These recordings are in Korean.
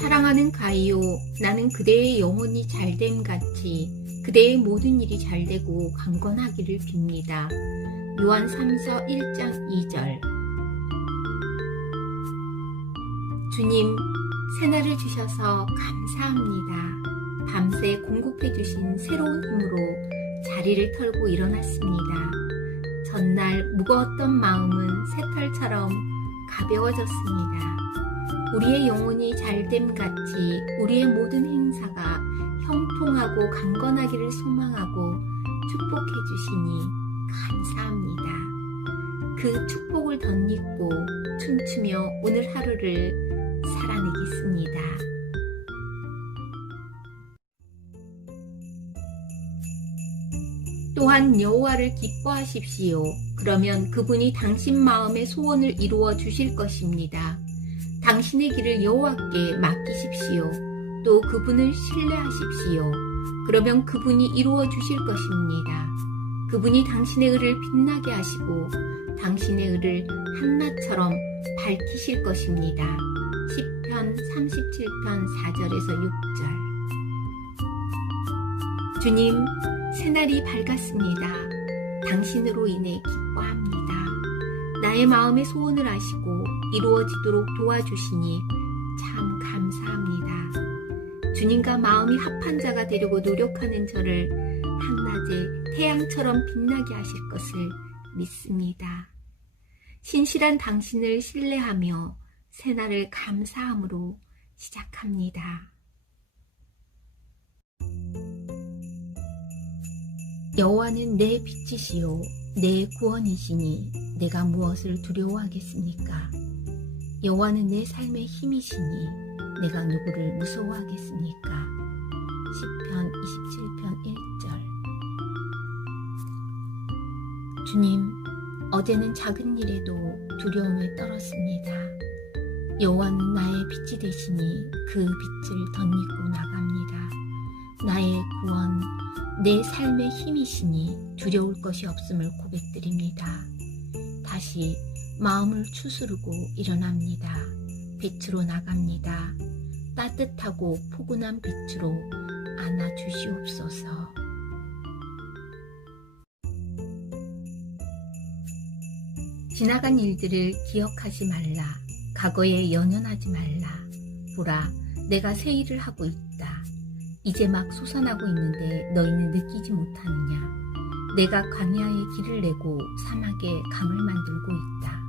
사랑하는 가이오, 나는 그대의 영혼이 잘됨 같이 그대의 모든 일이 잘되고 강건하기를 빕니다. 요한 3서 1장 2절. 주님, 새날을 주셔서 감사합니다. 밤새 공급해 주신 새로운 힘으로 자리를 털고 일어났습니다. 전날 무거웠던 마음은 새털처럼 가벼워졌습니다. 우리의 영혼이 잘됨 같이 우리의 모든 행사가 형통하고 강건하기를 소망하고 축복해 주시니 감사합니다. 그 축복을 덧입고 춤추며 오늘 하루를 살아내겠습니다. 또한 여호와를 기뻐하십시오. 그러면 그분이 당신 마음의 소원을 이루어 주실 것입니다. 당신의 길을 여호와께 맡기십시오. 또 그분을 신뢰하십시오. 그러면 그분이 이루어 주실 것입니다. 그분이 당신의 의를 빛나게 하시고 당신의 의를 한낮처럼 밝히실 것입니다. 시편 37편 4절에서 6절. 주님, 새날이 밝았습니다. 당신으로 인해 기뻐합니다. 나의 마음의 소원을 아시고 이루어지도록 도와주시니 참 감사합니다. 주님과 마음이 합한 자가 되려고 노력하는 저를 한낮에 태양처럼 빛나게 하실 것을 믿습니다. 신실한 당신을 신뢰하며 새날을 감사함으로 시작합니다. 여호와는 내 빛이시요 내 구원이시니 내가 무엇을 두려워하겠습니까? 여호와는 내 삶의 힘이시니 내가 누구를 무서워하겠습니까? 시편 27편 1절. 주님, 어제는 작은 일에도 두려움에 떨었습니다. 여호와는 나의 빛이 되시니 그 빛을 덧입고 나갑니다. 나의 구원, 내 삶의 힘이시니 두려울 것이 없음을 고백드립니다. 다시 마음을 추스르고 일어납니다. 빛으로 나갑니다. 따뜻하고 포근한 빛으로 안아주시옵소서. 지나간 일들을 기억하지 말라. 과거에 연연하지 말라. 보라, 내가 새 일을 하고 있다. 이제 막 솟아나고 있는데 너희는 느끼지 못하느냐. 내가 광야에 길을 내고 사막에 강을 만들고 있다.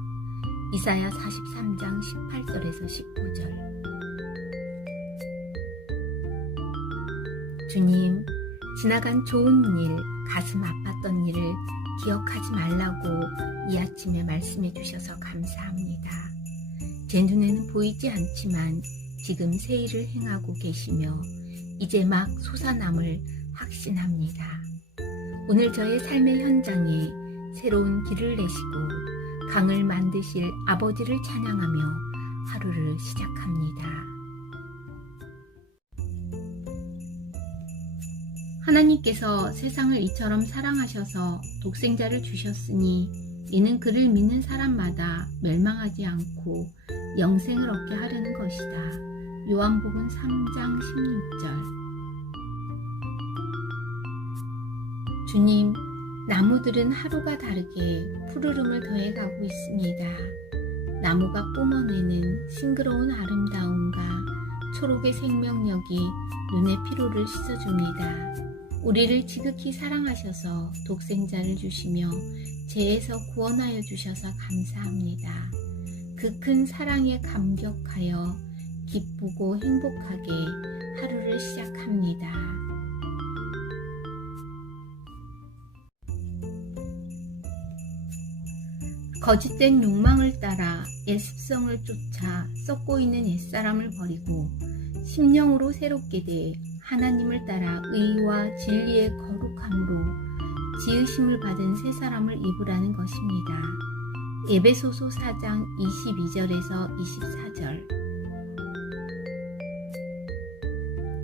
이사야 43장 18절에서 19절. 주님, 지나간 좋은 일, 가슴 아팠던 일을 기억하지 말라고 이 아침에 말씀해 주셔서 감사합니다. 제 눈에는 보이지 않지만 지금 새 일을 행하고 계시며 이제 막 솟아남을 확신합니다. 오늘 저의 삶의 현장에 새로운 길을 내시고 강을 만드실 아버지를 찬양하며 하루를 시작합니다. 하나님께서 세상을 이처럼 사랑하셔서 독생자를 주셨으니 이는 그를 믿는 사람마다 멸망하지 않고 영생을 얻게 하려는 것이다. 요한복음 3장 16절. 주님, 나무들은 하루가 다르게 푸르름을 더해가고 있습니다. 나무가 뿜어내는 싱그러운 아름다움과 초록의 생명력이 눈의 피로를 씻어줍니다. 우리를 지극히 사랑하셔서 독생자를 주시며 죄에서 구원하여 주셔서 감사합니다. 그 큰 사랑에 감격하여 기쁘고 행복하게 하루를 시작합니다. 거짓된 욕망을 따라 애습성을 쫓아 썩고 있는 옛사람을 버리고 심령으로 새롭게 돼 하나님을 따라 의와 진리의 거룩함으로 지으심을 받은 새 사람을 입으라는 것입니다. 에베소서 4장 22절에서 24절.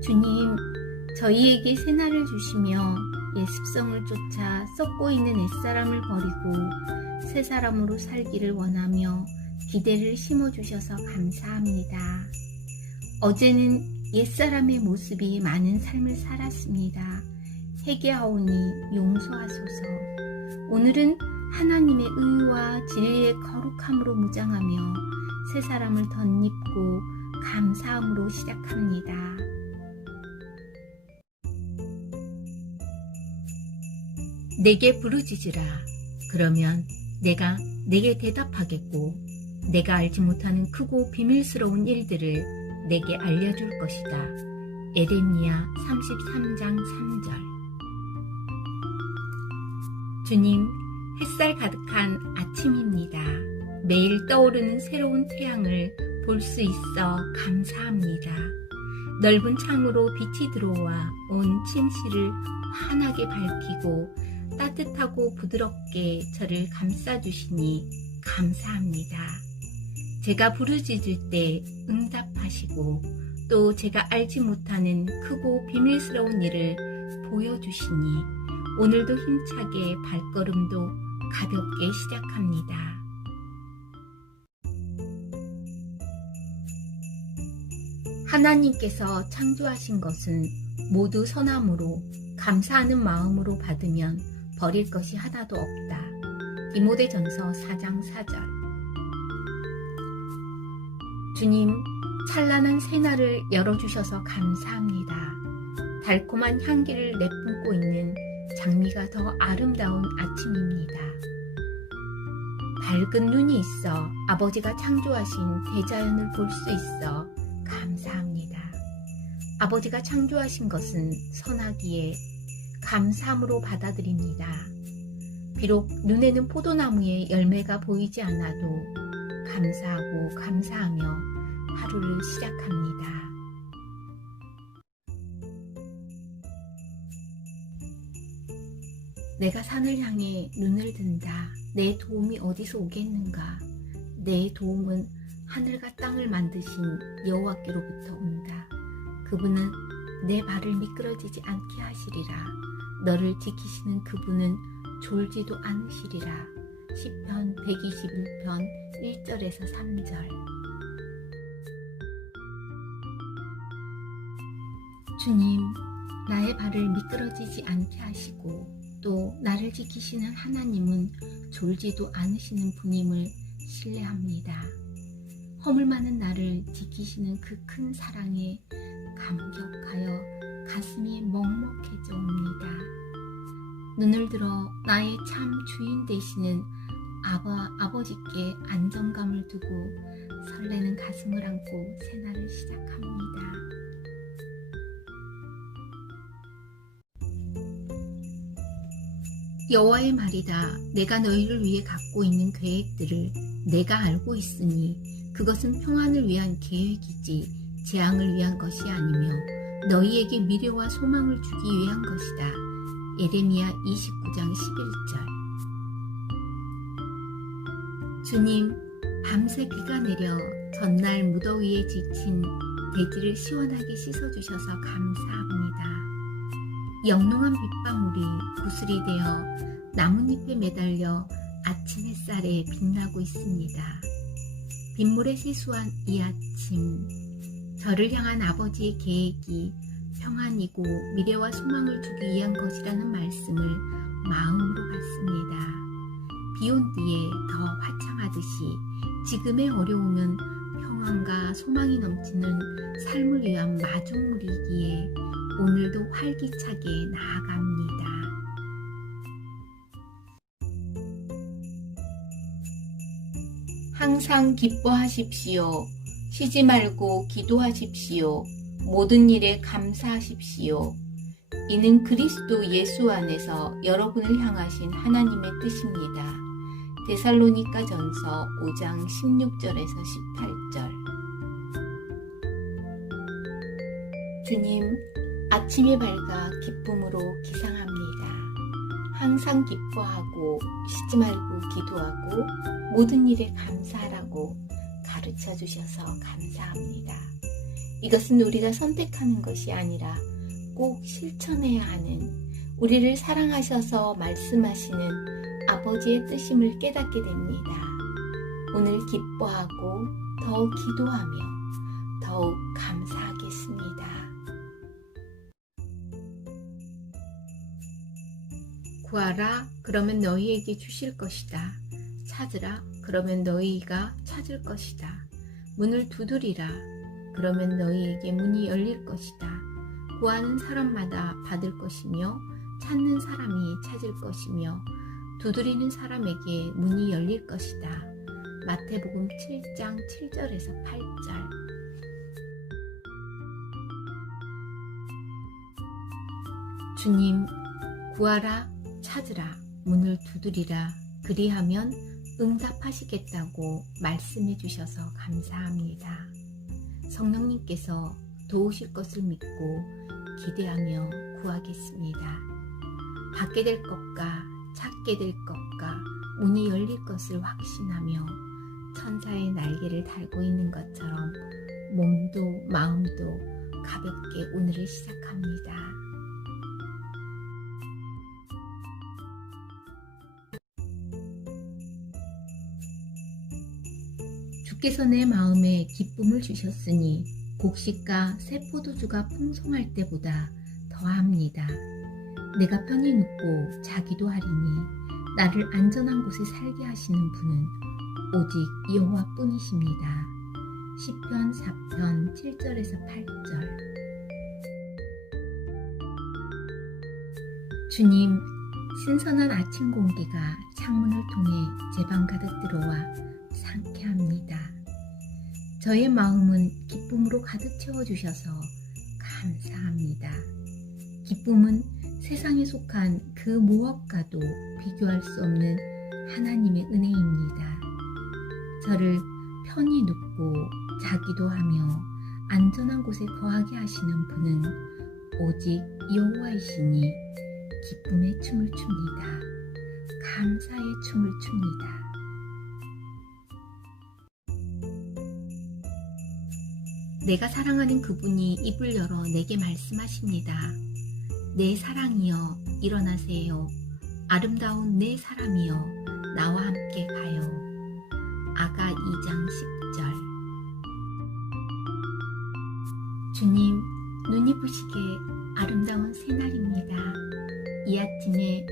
주님, 저희에게 새날을 주시며 옛습성을 쫓아 썩고 있는 옛사람을 버리고 새 사람으로 살기를 원하며 기대를 심어주셔서 감사합니다. 어제는 옛사람의 모습이 많은 삶을 살았습니다. 회개하오니 용서하소서. 오늘은 하나님의 의와 진리의 거룩함으로 무장하며 새 사람을 덧입고 감사함으로 시작합니다. 내게 부르짖으라. 그러면 내가 내게 대답하겠고 내가 알지 못하는 크고 비밀스러운 일들을 내게 알려줄 것이다. 에레미야 33장 3절. 주님, 햇살 가득한 아침입니다. 매일 떠오르는 새로운 태양을 볼 수 있어 감사합니다. 넓은 창으로 빛이 들어와 온 침실을 환하게 밝히고 따뜻하고 부드럽게 저를 감싸주시니 감사합니다. 제가 부르짖을 때 응답하시고 또 제가 알지 못하는 크고 비밀스러운 일을 보여주시니 오늘도 힘차게 발걸음도 가볍게 시작합니다. 하나님께서 창조하신 것은 모두 선함으로 감사하는 마음으로 받으면 버릴 것이 하나도 없다. 디모데전서 4장 4절. 주님, 찬란한 새날을 열어주셔서 감사합니다. 달콤한 향기를 내뿜고 있는 장미가 더 아름다운 아침입니다. 밝은 눈이 있어 아버지가 창조하신 대자연을 볼 수 있어 감사합니다. 아버지가 창조하신 것은 선하기에 감사함으로 받아들입니다. 비록 눈에는 포도나무에 열매가 보이지 않아도 감사하고 감사하며 하루를 시작합니다. 내가 산을 향해 눈을 든다. 내 도움이 어디서 오겠는가? 내 도움은 하늘과 땅을 만드신 여호와께로부터 온다. 그분은 내 발을 미끄러지지 않게 하시리라. 너를 지키시는 그분은 졸지도 않으시리라. 시편 121편 1절에서 3절. 주님, 나의 발을 미끄러지지 않게 하시고 또 나를 지키시는 하나님은 졸지도 않으시는 분임을 신뢰합니다. 허물 많은 나를 지키시는 그 큰 사랑에 감격하여 가슴이 먹먹해져 옵니다. 눈을 들어 나의 참 주인 되시는 아버지께 안정감을 두고 설레는 가슴을 안고 새날을 시작합니다. 여호와의 말이다. 내가 너희를 위해 갖고 있는 계획들을 내가 알고 있으니 그것은 평안을 위한 계획이지 재앙을 위한 것이 아니며 너희에게 미래와 소망을 주기 위한 것이다. 에레미야 29장 11절. 주님, 밤새 비가 내려 전날 무더위에 지친 대기를 시원하게 씻어주셔서 감사합니다. 영롱한 빗방울이 구슬이 되어 나뭇잎에 매달려 아침 햇살에 빛나고 있습니다. 빗물에 세수한 이 아침, 저를 향한 아버지의 계획이 평안이고 미래와 소망을 주기 위한 것이라는 말씀을 마음으로 받습니다. 비온 뒤에 더 화창하듯이 지금의 어려움은 평안과 소망이 넘치는 삶을 위한 마중물이기에 오늘도 활기차게 나아갑니다. 항상 기뻐하십시오. 쉬지 말고 기도하십시오. 모든 일에 감사하십시오. 이는 그리스도 예수 안에서 여러분을 향하신 하나님의 뜻입니다. 데살로니가전서 5장 16절에서 18절. 주님, 아침이 밝아 기쁨으로 기상합니다. 항상 기뻐하고 쉬지 말고 기도하고 모든 일에 감사하라고 가르쳐 주셔서 감사합니다. 이것은 우리가 선택하는 것이 아니라 꼭 실천해야 하는, 우리를 사랑하셔서 말씀하시는 아버지의 뜻임을 깨닫게 됩니다. 오늘 기뻐하고 더 기도하며 더욱 감사하겠습니다. 구하라, 그러면 너희에게 주실 것이다. 찾으라, 그러면 너희가 찾을 것이다. 문을 두드리라, 그러면 너희에게 문이 열릴 것이다. 구하는 사람마다 받을 것이며 찾는 사람이 찾을 것이며 두드리는 사람에게 문이 열릴 것이다. 마태복음 7장 7절에서 8절. 주님, 구하라, 찾으라, 문을 두드리라, 그리하면 응답하시겠다고 말씀해 주셔서 감사합니다. 성령님께서 도우실 것을 믿고 기대하며 구하겠습니다. 받게 될 것과 찾게 될 것과 문이 열릴 것을 확신하며 천사의 날개를 달고 있는 것처럼 몸도 마음도 가볍게 오늘을 시작합니다. 주께서 내 마음에 기쁨을 주셨으니 곡식과 새 포도주가 풍성할 때보다 더합니다. 내가 편히 눕고 자기도 하리니 나를 안전한 곳에 살게 하시는 분은 오직 여호와뿐이십니다. 시편 4편 7절에서 8절. 주님, 신선한 아침 공기가 창문을 통해 제 방 가득 들어와 상쾌합니다. 저의 마음은 기쁨으로 가득 채워주셔서 감사합니다. 기쁨은 세상에 속한 그 무엇과도 비교할 수 없는 하나님의 은혜입니다. 저를 편히 눕고 자기도 하며 안전한 곳에 거하게 하시는 분은 오직 여호와이시니 기쁨의 춤을 춥니다. 감사의 춤을 춥니다. 내가 사랑하는 그분이 입을 열어 내게 말씀하십니다. 내 사랑이여 일어나세요. 아름다운 내 사람이여 나와 함께 가요. 아가 2장 10절. 주님, 눈이 부시게 아름다운 새날입니다. 이 아침에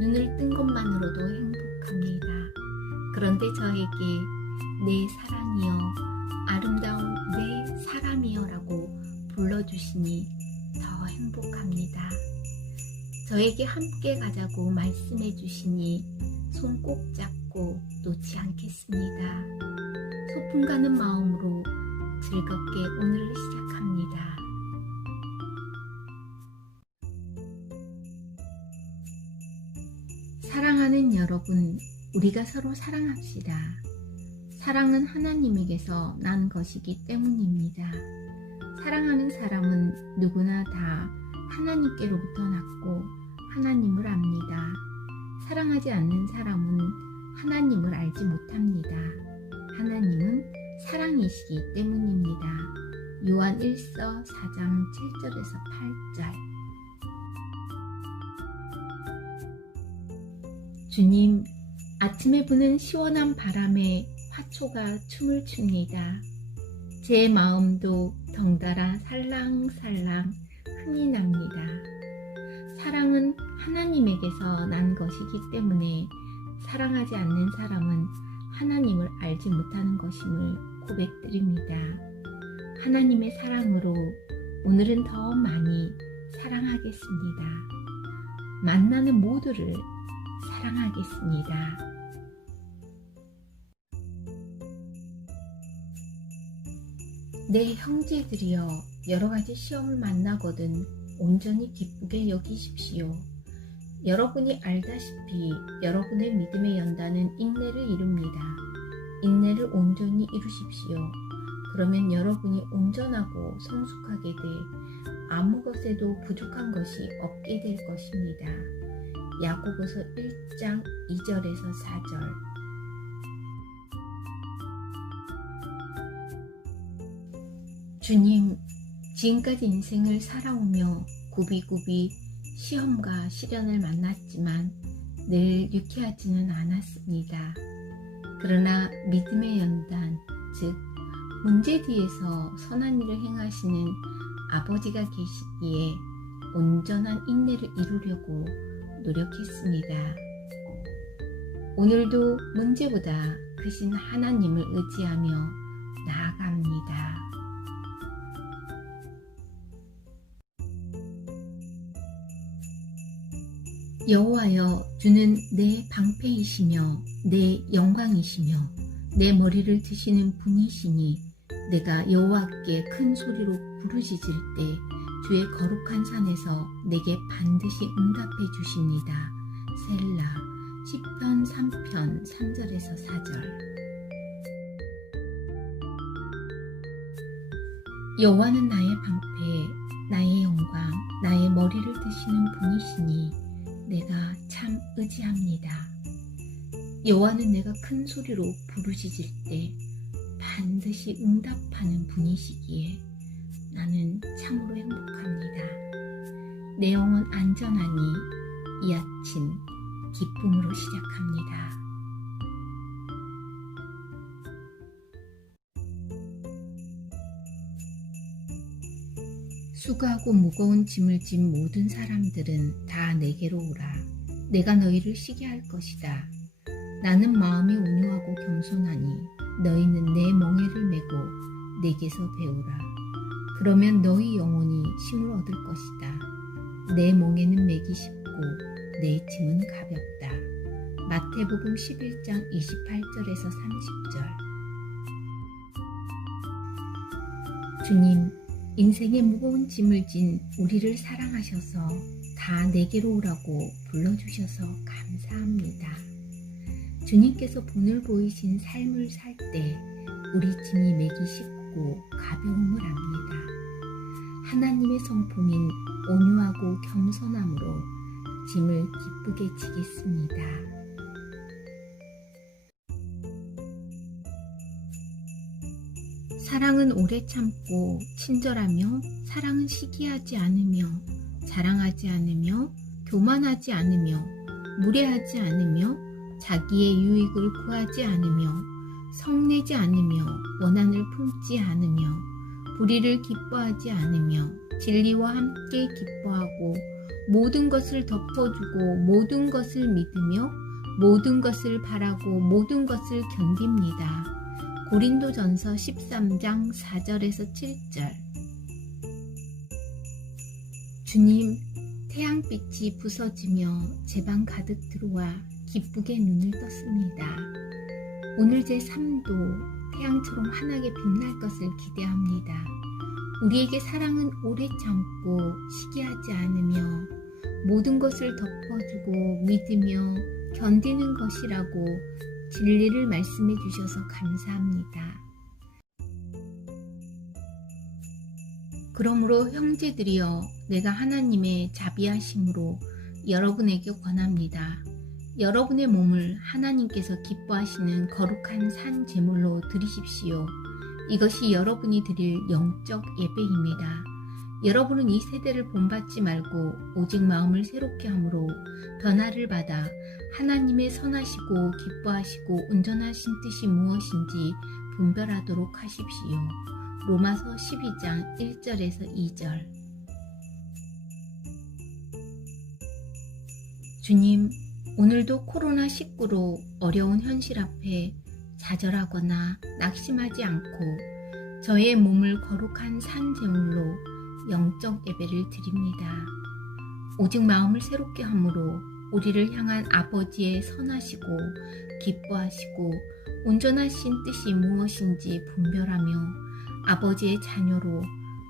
눈을 뜬 것만으로도 행복합니다. 그런데 저에게 내 사랑이여 아름다운 내 사람이여 라고 불러주시니 더 행복합니다. 저에게 함께 가자고 말씀해 주시니 손 꼭 잡고 놓지 않겠습니다. 소풍 가는 마음으로 즐겁게 오늘을 시작합니다. 사랑하는 여러분, 우리가 서로 사랑합시다. 사랑은 하나님에게서 난 것이기 때문입니다. 사랑하는 사람은 누구나 다 하나님께로부터 났고 하나님을 압니다. 사랑하지 않는 사람은 하나님을 알지 못합니다. 하나님은 사랑이시기 때문입니다. 요한 1서 4장 7절에서 8절. 주님, 아침에 부는 시원한 바람에 화초가 춤을 춥니다. 제 마음도 덩달아 살랑살랑 흥이 납니다. 사랑은 하나님에게서 난 것이기 때문에 사랑하지 않는 사람은 하나님을 알지 못하는 것임을 고백드립니다. 하나님의 사랑으로 오늘은 더 많이 사랑하겠습니다. 만나는 모두를 사랑하겠습니다. 내 형제들이여, 여러가지 시험을 만나거든 온전히 기쁘게 여기십시오. 여러분이 알다시피 여러분의 믿음의 연단은 인내를 이룹니다. 인내를 온전히 이루십시오. 그러면 여러분이 온전하고 성숙하게 돼 아무 것에도 부족한 것이 없게 될 것입니다. 야고보서 1장 2절에서 4절. 주님, 지금까지 인생을 살아오며 굽이굽이 시험과 시련을 만났지만 늘 유쾌하지는 않았습니다. 그러나 믿음의 연단, 즉 문제 뒤에서 선한 일을 행하시는 아버지가 계시기에 온전한 인내를 이루려고 노력했습니다. 오늘도 문제보다 크신 하나님을 의지하며 나아갑니다. 여호와여, 주는 내 방패이시며 내 영광이시며 내 머리를 드시는 분이시니 내가 여호와께 큰 소리로 부르짖을 때 주의 거룩한 산에서 내게 반드시 응답해 주십니다. 셀라. 시편 3편 3절에서 4절. 여호와는 나의 방패, 나의 영광, 나의 머리를 드시는 분이시니 내가 참 의지합니다. 여호와는 내가 큰 소리로 부르짖을 때 반드시 응답하는 분이시기에 나는 참으로 행복합니다. 내 영혼 안전하니 이 아침 기쁨으로 시작합니다. 수고하고 무거운 짐을 진 모든 사람들은 다 내게로 오라. 내가 너희를 쉬게 할 것이다. 나는 마음이 온유하고 겸손하니 너희는 내 멍에를 메고 내게서 배우라. 그러면 너희 영혼이 쉼을 얻을 것이다. 내 멍에는 매기 쉽고 내 짐은 가볍다. 마태복음 11장 28절에서 30절. 주님, 인생의 무거운 짐을 진 우리를 사랑하셔서 다 내게로 오라고 불러주셔서 감사합니다. 주님께서 본을 보이신 삶을 살 때 우리 짐이 매기 쉽고 가벼움을 압니다. 하나님의 성품인 온유하고 겸손함으로 짐을 기쁘게 지겠습니다. 사랑은 오래 참고 친절하며, 사랑은 시기하지 않으며, 자랑하지 않으며, 교만하지 않으며, 무례하지 않으며, 자기의 유익을 구하지 않으며, 성내지 않으며, 원한을 품지 않으며, 불의를 기뻐하지 않으며, 진리와 함께 기뻐하고, 모든 것을 덮어주고, 모든 것을 믿으며, 모든 것을 바라고, 모든 것을 견딥니다. 고린도전서 13장 4절에서 7절. 주님, 태양빛이 부서지며 제 방 가득 들어와 기쁘게 눈을 떴습니다. 오늘 제 삶도 태양처럼 환하게 빛날 것을 기대합니다. 우리에게 사랑은 오래 참고 시기하지 않으며 모든 것을 덮어주고 믿으며 견디는 것이라고 진리를 말씀해 주셔서 감사합니다. 그러므로 형제들이여, 내가 하나님의 자비하심으로 여러분에게 권합니다. 여러분의 몸을 하나님께서 기뻐하시는 거룩한 산 제물로 드리십시오. 이것이 여러분이 드릴 영적 예배입니다. 여러분은 이 세대를 본받지 말고 오직 마음을 새롭게 함으로 변화를 받아 하나님의 선하시고 기뻐하시고 온전하신 뜻이 무엇인지 분별하도록 하십시오. 로마서 12장 1절에서 2절. 주님, 오늘도 코로나19로 어려운 현실 앞에 좌절하거나 낙심하지 않고 저의 몸을 거룩한 산 제물로 영적 예배를 드립니다. 오직 마음을 새롭게 함으로 우리를 향한 아버지의 선하시고 기뻐하시고 온전하신 뜻이 무엇인지 분별하며 아버지의 자녀로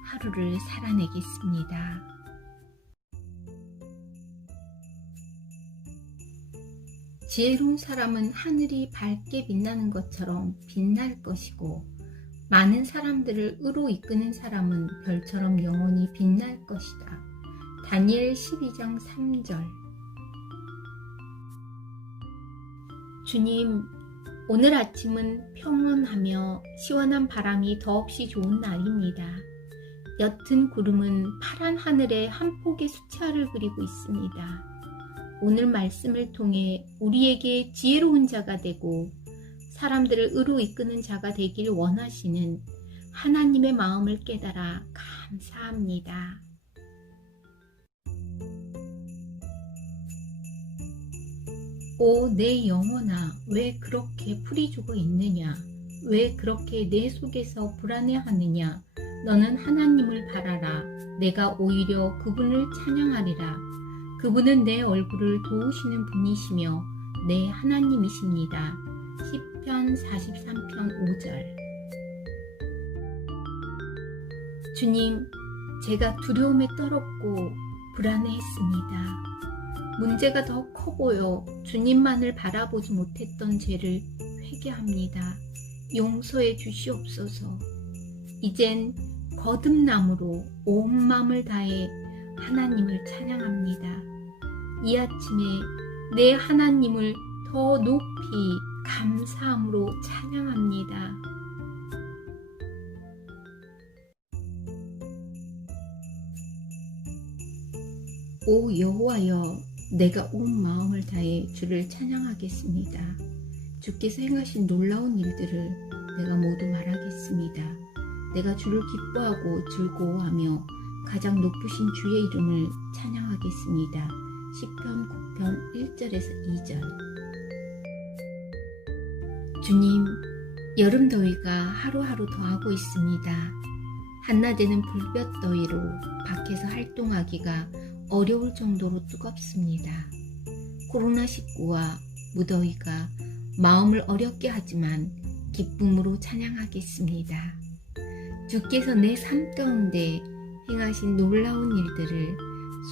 하루를 살아내겠습니다. 지혜로운 사람은 하늘이 밝게 빛나는 것처럼 빛날 것이고, 많은 사람들을 의로 이끄는 사람은 별처럼 영원히 빛날 것이다. 다니엘 12장 3절. 주님, 오늘 아침은 평온하며 시원한 바람이 더없이 좋은 날입니다. 옅은 구름은 파란 하늘에 한 폭의 수채화를 그리고 있습니다. 오늘 말씀을 통해 우리에게 지혜로운 자가 되고 사람들을 의로 이끄는 자가 되길 원하시는 하나님의 마음을 깨달아 감사합니다. 오, 내 영혼아, 왜 그렇게 풀이 죽어 있느냐? 왜 그렇게 내 속에서 불안해하느냐? 너는 하나님을 바라라. 내가 오히려 그분을 찬양하리라. 그분은 내 얼굴을 도우시는 분이시며 내 하나님이십니다. 시편 43편 5절. 주님, 제가 두려움에 떨었고 불안해했습니다. 문제가 더 커 보여 주님만을 바라보지 못했던 죄를 회개합니다. 용서해 주시옵소서. 이젠 거듭남으로 온 마음을 다해 하나님을 찬양합니다. 이 아침에 내 하나님을 더 높이 감사함으로 찬양합니다. 오 여호와여, 내가 온 마음을 다해 주를 찬양하겠습니다. 주께서 행하신 놀라운 일들을 내가 모두 말하겠습니다. 내가 주를 기뻐하고 즐거워하며 가장 높으신 주의 이름을 찬양하겠습니다. 시편 9편 1절에서 2절. 주님, 여름 더위가 하루하루 더하고 있습니다. 한낮에는 불볕 더위로 밖에서 활동하기가 어려울 정도로 뜨겁습니다. 코로나19와 무더위가 마음을 어렵게 하지만 기쁨으로 찬양하겠습니다. 주께서 내 삶 가운데 행하신 놀라운 일들을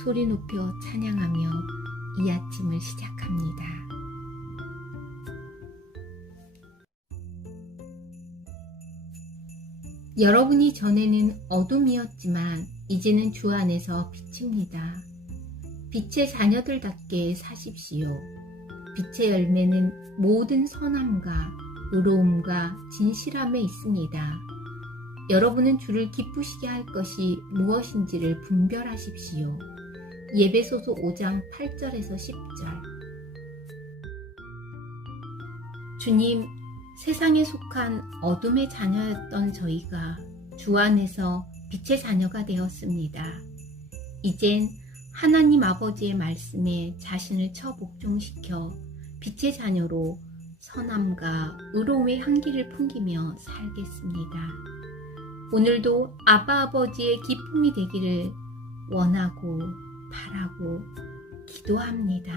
소리 높여 찬양하며 이 아침을 시작합니다. 여러분이 전에는 어둠이었지만 이제는 주 안에서 빛입니다. 빛의 자녀들답게 사십시오. 빛의 열매는 모든 선함과 의로움과 진실함에 있습니다. 여러분은 주를 기쁘시게 할 것이 무엇인지를 분별하십시오. 예배소서 5장 8절에서 10절. 주님, 세상에 속한 어둠의 자녀였던 저희가 주 안에서 빛의 자녀가 되었습니다. 이젠 하나님 아버지의 말씀에 자신을 처복종시켜 빛의 자녀로 선함과 의로움의 향기를 풍기며 살겠습니다. 오늘도 아바 아버지의 기쁨이 되기를 원하고 바라고 기도합니다.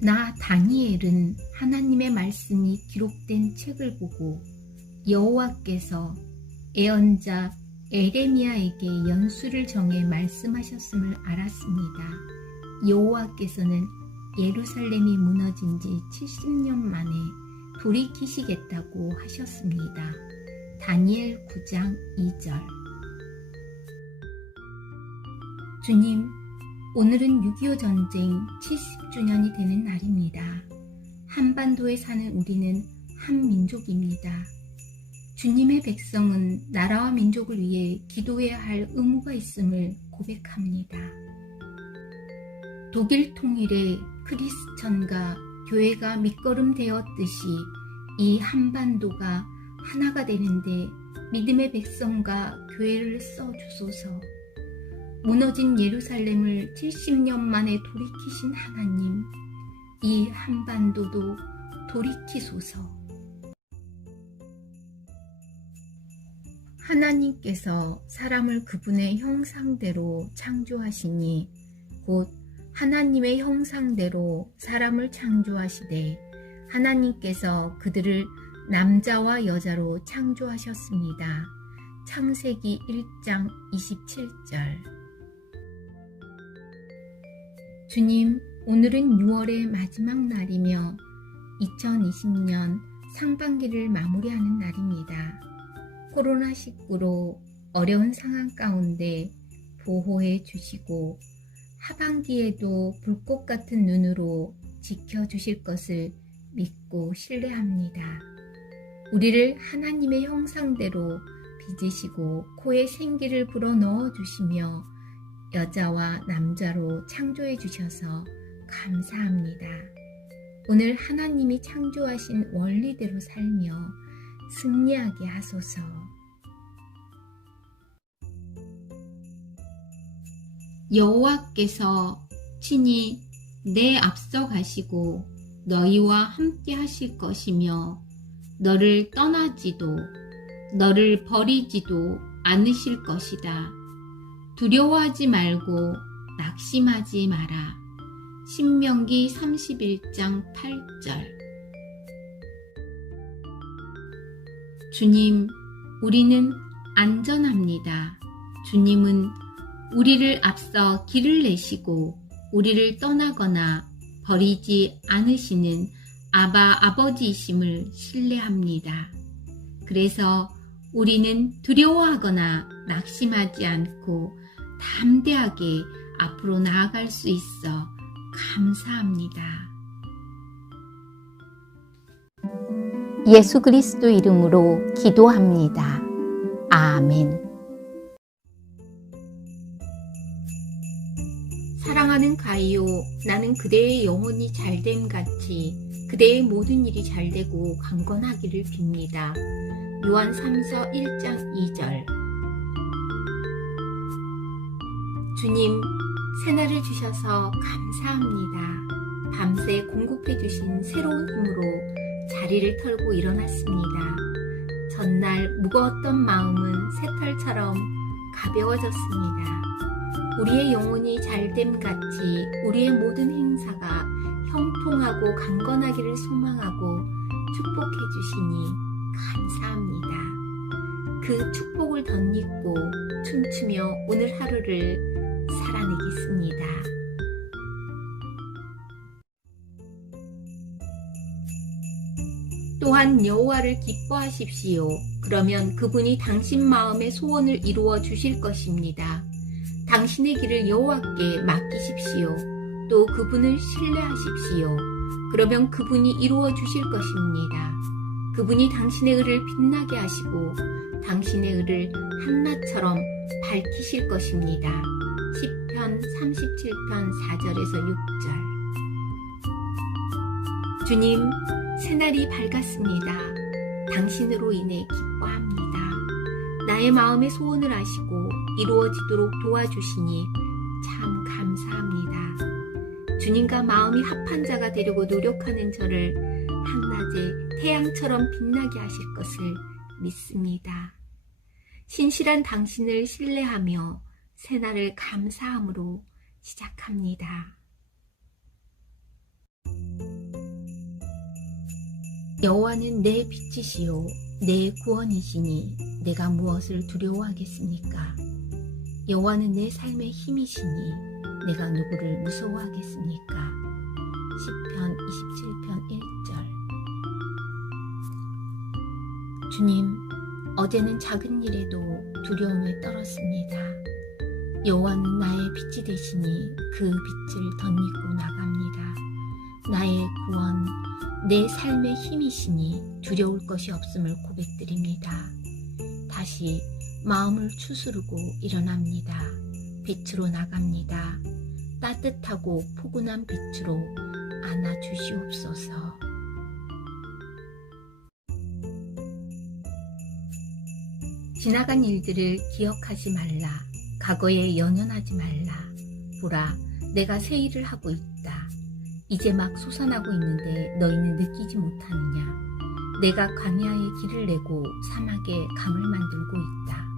나 다니엘은 하나님의 말씀이 기록된 책을 보고 여호와께서 예언자 에레미야에게 연수를 정해 말씀하셨음을 알았습니다. 여호와께서는 예루살렘이 무너진 지 70년 만에 돌이키시겠다고 하셨습니다. 다니엘 9장 2절. 주님, 오늘은 6.25 전쟁 70주년이 되는 날입니다. 한반도에 사는 우리는 한 민족입니다. 주님의 백성은 나라와 민족을 위해 기도해야 할 의무가 있음을 고백합니다. 독일 통일의 크리스천과 교회가 밑거름 되었듯이 이 한반도가 하나가 되는데 믿음의 백성과 교회를 써주소서. 무너진 예루살렘을 70년 만에 돌이키신 하나님, 이 한반도도 돌이키소서. 하나님께서 사람을 그분의 형상대로 창조하시니 곧 하나님의 형상대로 사람을 창조하시되 하나님께서 그들을 남자와 여자로 창조하셨습니다. 창세기 1장 27절. 주님, 오늘은 6월의 마지막 날이며 2020년 상반기를 마무리하는 날입니다. 코로나19로 어려운 상황 가운데 보호해 주시고 하반기에도 불꽃 같은 눈으로 지켜주실 것을 믿고 신뢰합니다. 우리를 하나님의 형상대로 빚으시고 코에 생기를 불어넣어 주시며 여자와 남자로 창조해 주셔서 감사합니다. 오늘 하나님이 창조하신 원리대로 살며 승리하게 하소서. 여호와께서 친히 내 앞서 가시고 너희와 함께 하실 것이며 너를 떠나지도 너를 버리지도 않으실 것이다. 두려워하지 말고 낙심하지 마라. 신명기 31장 8절. 주님, 우리는 안전합니다. 주님은 우리를 앞서 길을 내시고 우리를 떠나거나 버리지 않으시는 아버지이심을 신뢰합니다. 그래서 우리는 두려워하거나 낙심하지 않고 담대하게 앞으로 나아갈 수 있어 감사합니다. 예수 그리스도 이름으로 기도합니다. 아멘. 사랑하는 가이오, 나는 그대의 영혼이 잘됨 같이 그대의 모든 일이 잘되고 강건하기를 빕니다. 요한 3서 1장 2절. 주님, 새날을 주셔서 감사합니다. 밤새 공급해 주신 새로운 힘으로 자리를 털고 일어났습니다. 전날 무거웠던 마음은 새털처럼 가벼워졌습니다. 우리의 영혼이 잘됨 같이 우리의 모든 행사가 형통하고 강건하기를 소망하고 축복해 주시니 감사합니다. 그 축복을 덧입고 춤추며 오늘 하루를 살아내겠습니다. 또한 여호와를 기뻐하십시오. 그러면 그분이 당신 마음의 소원을 이루어 주실 것입니다. 당신의 길을 여호와께 맡기십시오. 또 그분을 신뢰하십시오. 그러면 그분이 이루어 주실 것입니다. 그분이 당신의 의를 빛나게 하시고 당신의 의를 한낮처럼 밝히실 것입니다. 시편 37편 4절에서 6절. 주님, 새날이 밝았습니다. 당신으로 인해 기뻐합니다. 나의 마음의 소원을 아시고 이루어지도록 도와주시니 참 감사합니다. 주님과 마음이 합한 자가 되려고 노력하는 저를 한낮에 태양처럼 빛나게 하실 것을 믿습니다. 신실한 당신을 신뢰하며 새날을 감사함으로 시작합니다. 여호와는 내 빛이시요 내 구원이시니 내가 무엇을 두려워하겠습니까? 여호와는 내 삶의 힘이시니 내가 누구를 무서워하겠습니까? 시편 27편 1절. 주님, 어제는 작은 일에도 두려움에 떨었습니다. 여호와는 나의 빛이 되시니 그 빛을 덧입고 나갑니다. 나의 구원, 내 삶의 힘이시니 두려울 것이 없음을 고백드립니다. 다시 마음을 추스르고 일어납니다. 빛으로 나갑니다. 따뜻하고 포근한 빛으로 안아주시옵소서. 지나간 일들을 기억하지 말라. 과거에 연연하지 말라. 보라, 내가 새 일을 하고 있다. 이제 막 솟아나고 있는데 너희는 느끼지 못하느냐. 내가 광야에 길을 내고 사막에 강을 만들고 있다.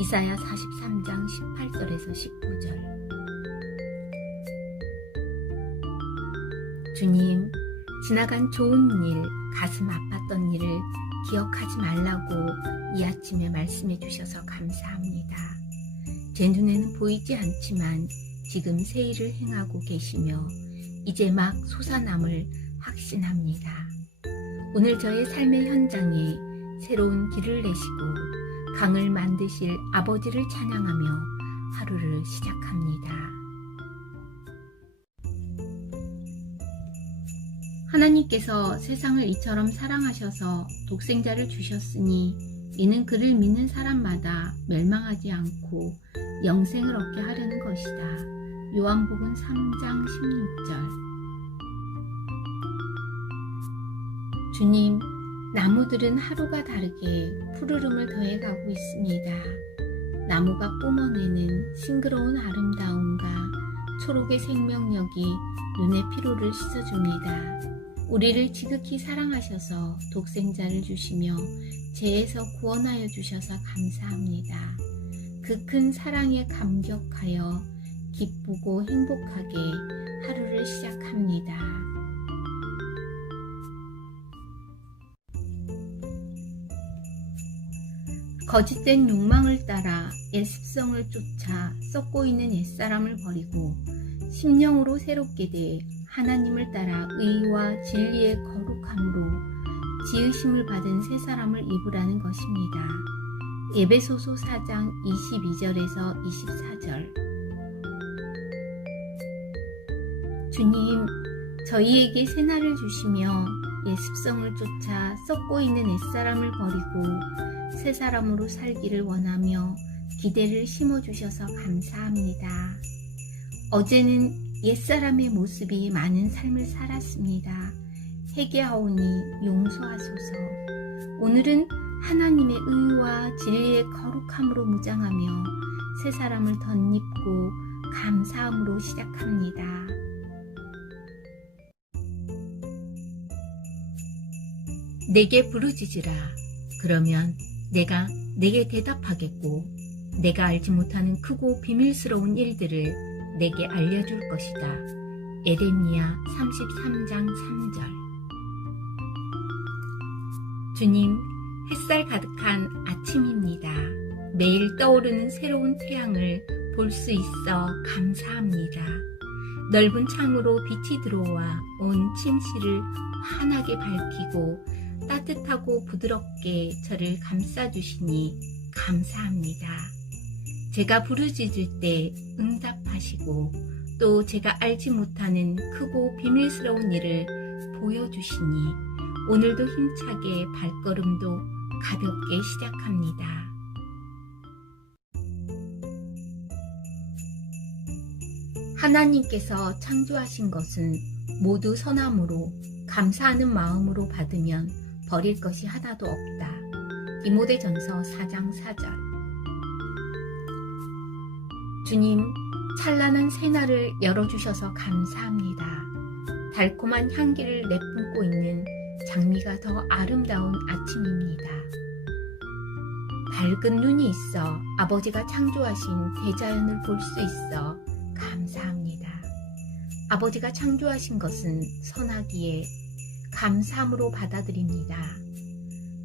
이사야 43장 18절에서 19절. 주님, 지나간 좋은 일, 가슴 아팠던 일을 기억하지 말라고 이 아침에 말씀해 주셔서 감사합니다. 제 눈에는 보이지 않지만 지금 새 일을 행하고 계시며 이제 막 솟아남을 확신합니다. 오늘 저의 삶의 현장에 새로운 길을 내시고 강을 만드실 아버지를 찬양하며 하루를 시작합니다. 하나님께서 세상을 이처럼 사랑하셔서 독생자를 주셨으니 이는 그를 믿는 사람마다 멸망하지 않고 영생을 얻게 하려는 것이다. 요한복음 3장 16절. 주님, 나무들은 하루가 다르게 푸르름을 더해가고 있습니다. 나무가 뿜어내는 싱그러운 아름다움과 초록의 생명력이 눈의 피로를 씻어줍니다. 우리를 지극히 사랑하셔서 독생자를 주시며 죄에서 구원하여 주셔서 감사합니다. 그 큰 사랑에 감격하여 기쁘고 행복하게 하루를 시작합니다. 거짓된 욕망을 따라 옛 습성을 쫓아 썩고 있는 옛사람을 버리고 심령으로 새롭게 돼 하나님을 따라 의와 진리의 거룩함으로 지으심을 받은 새 사람을 입으라는 것입니다. 에베소서 4장 22절에서 24절. 주님, 저희에게 새날을 주시며 옛 습성을 쫓아 썩고 있는 옛사람을 버리고 새 사람으로 살기를 원하며 기대를 심어주셔서 감사합니다. 어제는 옛사람의 모습이 많은 삶을 살았습니다. 회개하오니 용서하소서. 오늘은 하나님의 의와 진리의 거룩함으로 무장하며 새 사람을 덧입고 감사함으로 시작합니다. 내게 부르짖으라. 그러면 내가 내게 대답하겠고 내가 알지 못하는 크고 비밀스러운 일들을 내게 알려줄 것이다. 에레미야 33장 3절. 주님, 햇살 가득한 아침입니다. 매일 떠오르는 새로운 태양을 볼 수 있어 감사합니다. 넓은 창으로 빛이 들어와 온 침실을 환하게 밝히고 따뜻하고 부드럽게 저를 감싸주시니 감사합니다. 제가 부르짖을 때 응답하시고 또 제가 알지 못하는 크고 비밀스러운 일을 보여주시니 오늘도 힘차게 발걸음도 가볍게 시작합니다. 하나님께서 창조하신 것은 모두 선함으로 감사하는 마음으로 받으면 버릴 것이 하나도 없다. 디모데전서 4장 4절. 주님, 찬란한 새날을 열어주셔서 감사합니다. 달콤한 향기를 내뿜고 있는 장미가 더 아름다운 아침입니다. 밝은 눈이 있어 아버지가 창조하신 대자연을 볼 수 있어 감사합니다. 아버지가 창조하신 것은 선하기에 감사함으로 받아들입니다.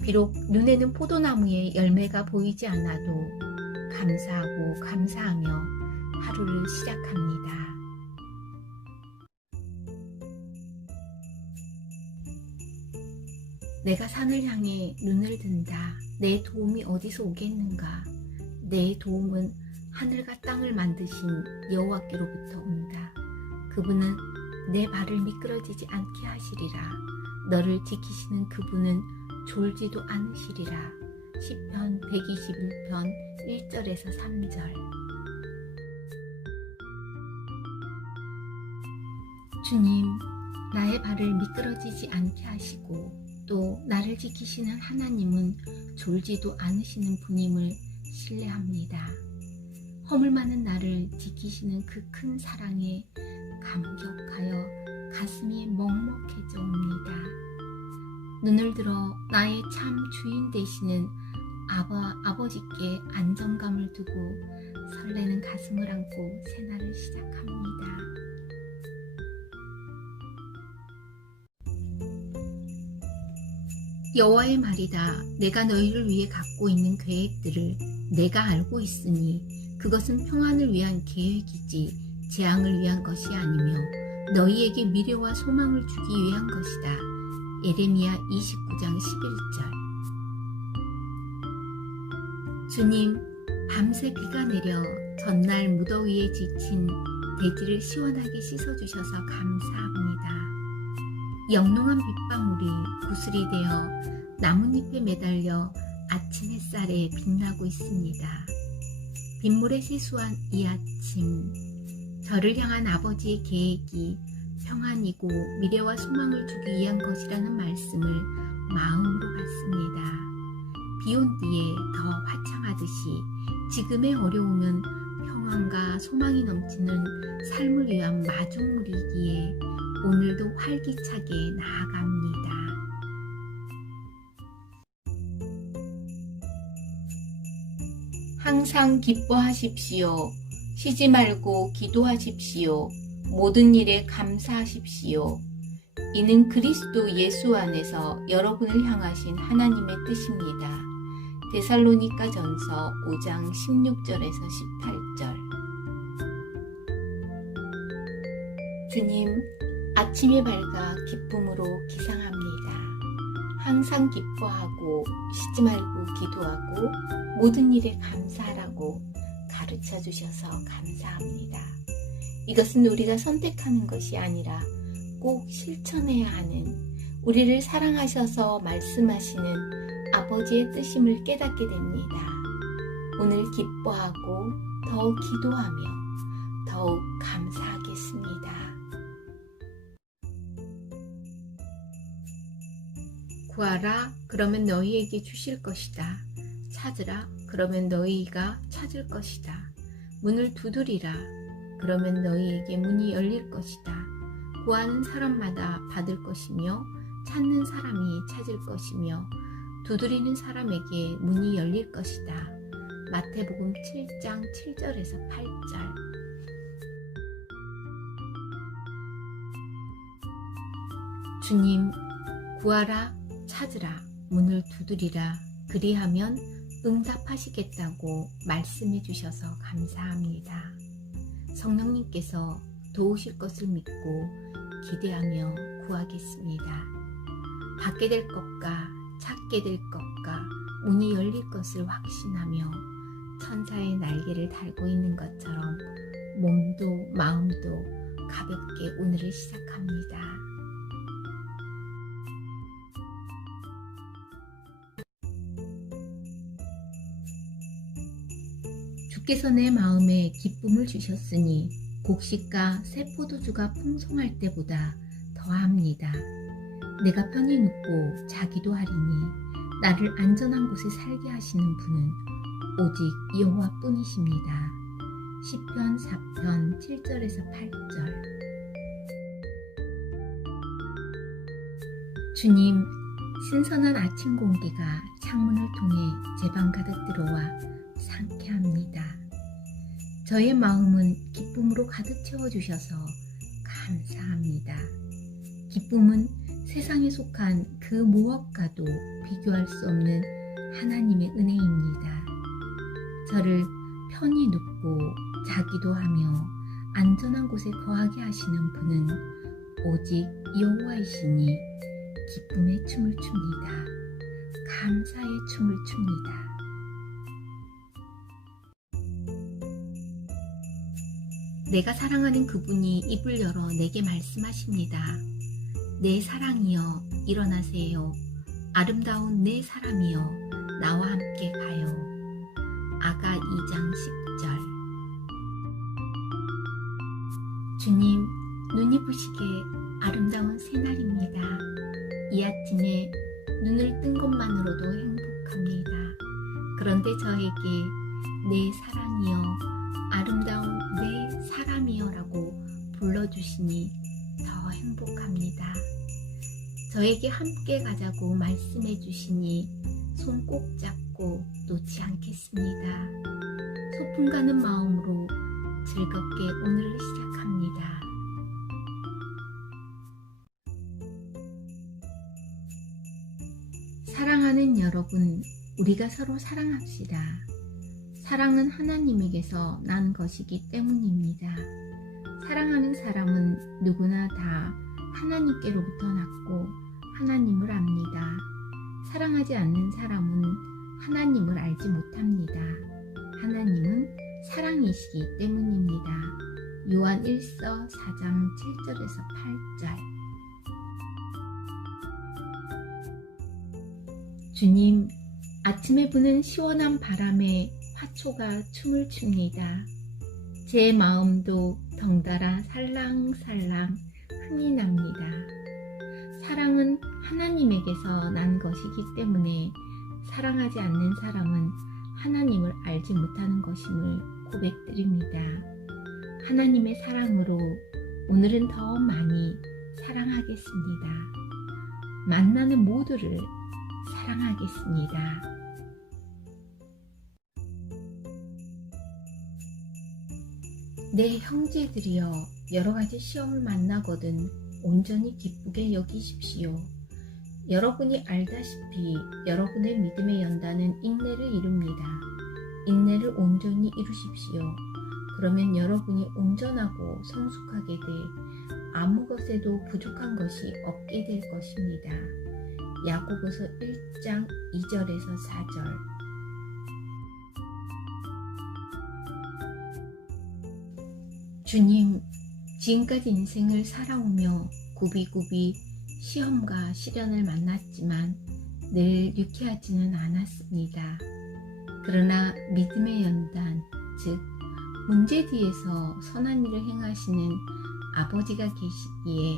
비록 눈에는 포도나무에 열매가 보이지 않아도 감사하고 감사하며 하루를 시작합니다. 내가 산을 향해 눈을 든다. 내 도움이 어디서 오겠는가? 내 도움은 하늘과 땅을 만드신 여호와께로부터 온다. 그분은 내 발을 미끄러지지 않게 하시리라. 너를 지키시는 그분은 졸지도 않으시리라. 시편 121편 1절에서 3절. 주님, 나의 발을 미끄러지지 않게 하시고 또 나를 지키시는 하나님은 졸지도 않으시는 분임을 신뢰합니다. 허물 많은 나를 지키시는 그 큰 사랑에 감격하여 가슴이 먹먹해져 옵니다. 눈을 들어 나의 참 주인 되시는 아버지께 안정감을 두고 설레는 가슴을 안고 새날을 시작합니다. 여호와의 말이다. 내가 너희를 위해 갖고 있는 계획들을 내가 알고 있으니 그것은 평안을 위한 계획이지 재앙을 위한 것이 아니며 너희에게 미래와 소망을 주기 위한 것이다. 에레미야 29장 11절. 주님, 밤새 비가 내려 전날 무더위에 지친 대지를 시원하게 씻어주셔서 감사합니다. 영롱한 빗방울이 구슬이 되어 나뭇잎에 매달려 아침 햇살에 빛나고 있습니다. 빗물에 세수한 이 아침, 저를 향한 아버지의 계획이 평안이고 미래와 소망을 주기 위한 것이라는 말씀을 마음으로 받습니다. 비온 뒤에 더 화창하듯이 지금의 어려움은 평안과 소망이 넘치는 삶을 위한 마중물이기에 오늘도 활기차게 나아갑니다. 항상 기뻐하십시오. 쉬지 말고 기도하십시오. 모든 일에 감사하십시오. 이는 그리스도 예수 안에서 여러분을 향하신 하나님의 뜻입니다. 데살로니가전서 5장 16절에서 18절. 주님, 아침이 밝아 기쁨으로 기상합니다. 항상 기뻐하고 쉬지 말고 기도하고 모든 일에 감사하라고 가르쳐 주셔서 감사합니다. 이것은 우리가 선택하는 것이 아니라 꼭 실천해야 하는, 우리를 사랑하셔서 말씀하시는 아버지의 뜻임을 깨닫게 됩니다. 오늘 기뻐하고 더욱 기도하며 더욱 감사하겠습니다. 구하라, 그러면 너희에게 주실 것이다. 찾으라, 그러면 너희가 찾을 것이다. 문을 두드리라, 그러면 너희에게 문이 열릴 것이다. 구하는 사람마다 받을 것이며 찾는 사람이 찾을 것이며 두드리는 사람에게 문이 열릴 것이다. 마태복음 7장 7절에서 8절. 주님, 구하라, 찾으라, 문을 두드리라, 그리하면 응답하시겠다고 말씀해 주셔서 감사합니다. 성령님께서 도우실 것을 믿고 기대하며 구하겠습니다. 받게 될 것과 찾게 될 것과 문이 열릴 것을 확신하며 천사의 날개를 달고 있는 것처럼 몸도 마음도 가볍게 오늘을 시작합니다. 주께서 내 마음에 기쁨을 주셨으니 곡식과 새 포도주가 풍성할 때보다 더합니다. 내가 편히 눕고 자기도 하리니 나를 안전한 곳에 살게 하시는 분은 오직 여호와뿐이십니다. 시편 4편 7절에서 8절. 주님, 신선한 아침 공기가 창문을 통해 제 방 가득 들어와 상쾌합니다. 저의 마음은 기쁨으로 가득 채워주셔서 감사합니다. 기쁨은 세상에 속한 그 무엇과도 비교할 수 없는 하나님의 은혜입니다. 저를 편히 눕고 자기도 하며 안전한 곳에 거하게 하시는 분은 오직 여호와이시니 기쁨의 춤을 춥니다. 감사의 춤을 춥니다. 내가 사랑하는 그분이 입을 열어 내게 말씀하십니다. 내 사랑이여 일어나세요. 아름다운 내 사람이여 나와 함께 가요. 아가 2장 10절. 주님, 눈이 부시게 아름다운 새날입니다. 이 아침에 눈을 뜬 것만으로도 행복합니다. 그런데 저에게 내 사랑이여 아름다운 내 사람이여라고 불러주시니 더 행복합니다. 저에게 함께 가자고 말씀해 주시니 손 꼭 잡고 놓지 않겠습니다. 소풍 가는 마음으로 즐겁게 오늘을 시작합니다. 사랑하는 여러분, 우리가 서로 사랑합시다. 사랑은 하나님에게서 난 것이기 때문입니다. 사랑하는 사람은 누구나 다 하나님께로부터 났고 하나님을 압니다. 사랑하지 않는 사람은 하나님을 알지 못합니다. 하나님은 사랑이시기 때문입니다. 요한 1서 4장 7절에서 8절. 주님, 아침에 부는 시원한 바람에 화초가 춤을 춥니다. 제 마음도 덩달아 살랑살랑 흥이 납니다. 사랑은 하나님에게서 난 것이기 때문에 사랑하지 않는 사람은 하나님을 알지 못하는 것임을 고백드립니다. 하나님의 사랑으로 오늘은 더 많이 사랑하겠습니다. 만나는 모두를 사랑하겠습니다. 내 형제들이여, 여러 가지 시험을 만나거든 온전히 기쁘게 여기십시오. 여러분이 알다시피 여러분의 믿음의 연단은 인내를 이룹니다. 인내를 온전히 이루십시오. 그러면 여러분이 온전하고 성숙하게 돼 아무 것에도 부족한 것이 없게 될 것입니다. 야고보서 1장 2절에서 4절. 주님, 지금까지 인생을 살아오며 굽이굽이 시험과 시련을 만났지만 늘 유쾌하지는 않았습니다. 그러나 믿음의 연단, 즉 문제 뒤에서 선한 일을 행하시는 아버지가 계시기에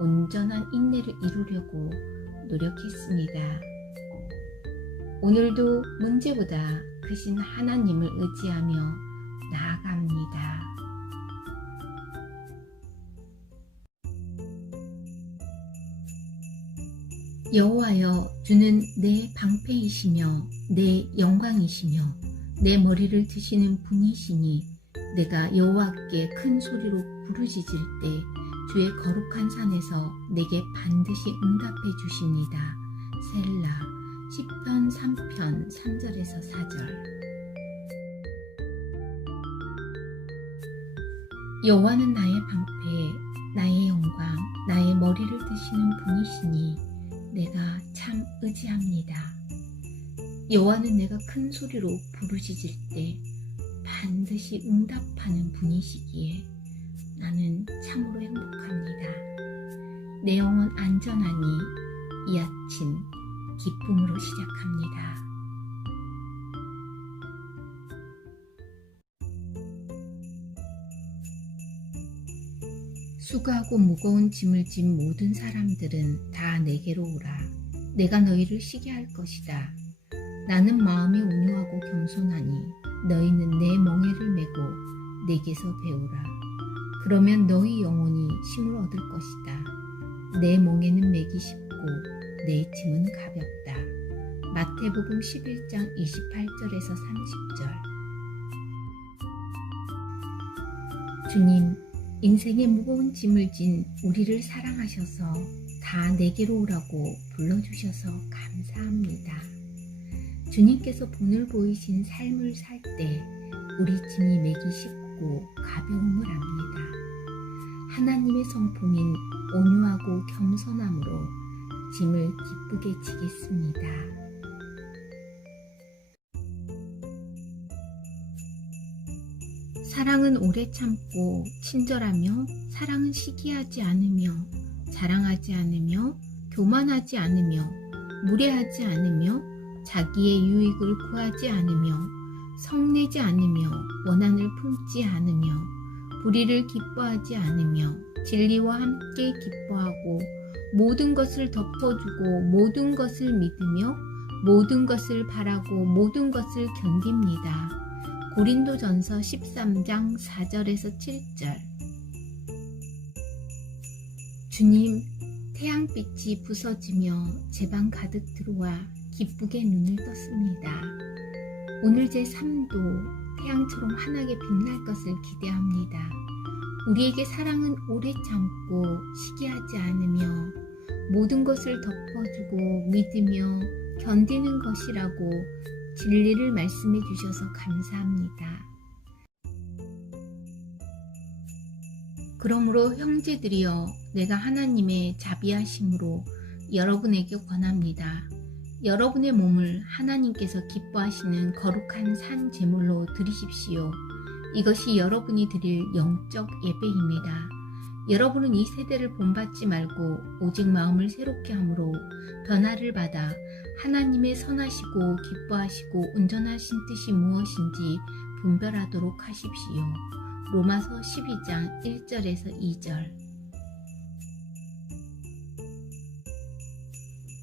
온전한 인내를 이루려고 노력했습니다. 오늘도 문제보다 크신 하나님을 의지하며 나아갑니다. 여호와여, 주는 내 방패이시며 내 영광이시며 내 머리를 드시는 분이시니 내가 여호와께 큰 소리로 부르짖을 때 주의 거룩한 산에서 내게 반드시 응답해 주십니다. 셀라. 시편 3편 3절에서 4절. 여호와는 나의 방패, 나의 영광, 나의 머리를 드시는 분이시니 내가 참 의지합니다. 여호와는 내가 큰 소리로 부르짖을 때 반드시 응답하는 분이시기에 나는 참으로 행복합니다. 내 영혼 안전하니 이 아침 기쁨으로 시작합니다. 수고하고 무거운 짐을 진 모든 사람들은 다 내게로 오라. 내가 너희를 쉬게 할 것이다. 나는 마음이 온유하고 겸손하니 너희는 내 멍에를 메고 내게서 배우라. 그러면 너희 영혼이 쉼을 얻을 것이다. 내 멍에는 매기 쉽고 내 짐은 가볍다. 마태복음 11장 28절에서 30절. 주님, 인생의 무거운 짐을 진 우리를 사랑하셔서 다 내게로 오라고 불러주셔서 감사합니다. 주님께서 본을 보이신 삶을 살 때 우리 짐이 매기 쉽고 가벼움을 압니다. 하나님의 성품인 온유하고 겸손함으로 짐을 기쁘게 지겠습니다. 사랑은 오래 참고 친절하며, 사랑은 시기하지 않으며, 자랑하지 않으며, 교만하지 않으며, 무례하지 않으며, 자기의 유익을 구하지 않으며, 성내지 않으며, 원한을 품지 않으며, 불의를 기뻐하지 않으며, 진리와 함께 기뻐하고, 모든 것을 덮어주고, 모든 것을 믿으며, 모든 것을 바라고, 모든 것을 견딥니다. 고린도전서 13장 4절에서 7절. 주님, 태양빛이 부서지며 제 방 가득 들어와 기쁘게 눈을 떴습니다. 오늘 제 삶도 태양처럼 환하게 빛날 것을 기대합니다. 우리에게 사랑은 오래 참고 시기하지 않으며 모든 것을 덮어주고 믿으며 견디는 것이라고 진리를 말씀해 주셔서 감사합니다. 그러므로 형제들이여, 내가 하나님의 자비하심으로 여러분에게 권합니다. 여러분의 몸을 하나님께서 기뻐하시는 거룩한 산 제물로 드리십시오. 이것이 여러분이 드릴 영적 예배입니다. 여러분은 이 세대를 본받지 말고 오직 마음을 새롭게 함으로 변화를 받아 하나님의 선하시고 기뻐하시고 온전하신 뜻이 무엇인지 분별하도록 하십시오. 로마서 12장 1절에서 2절.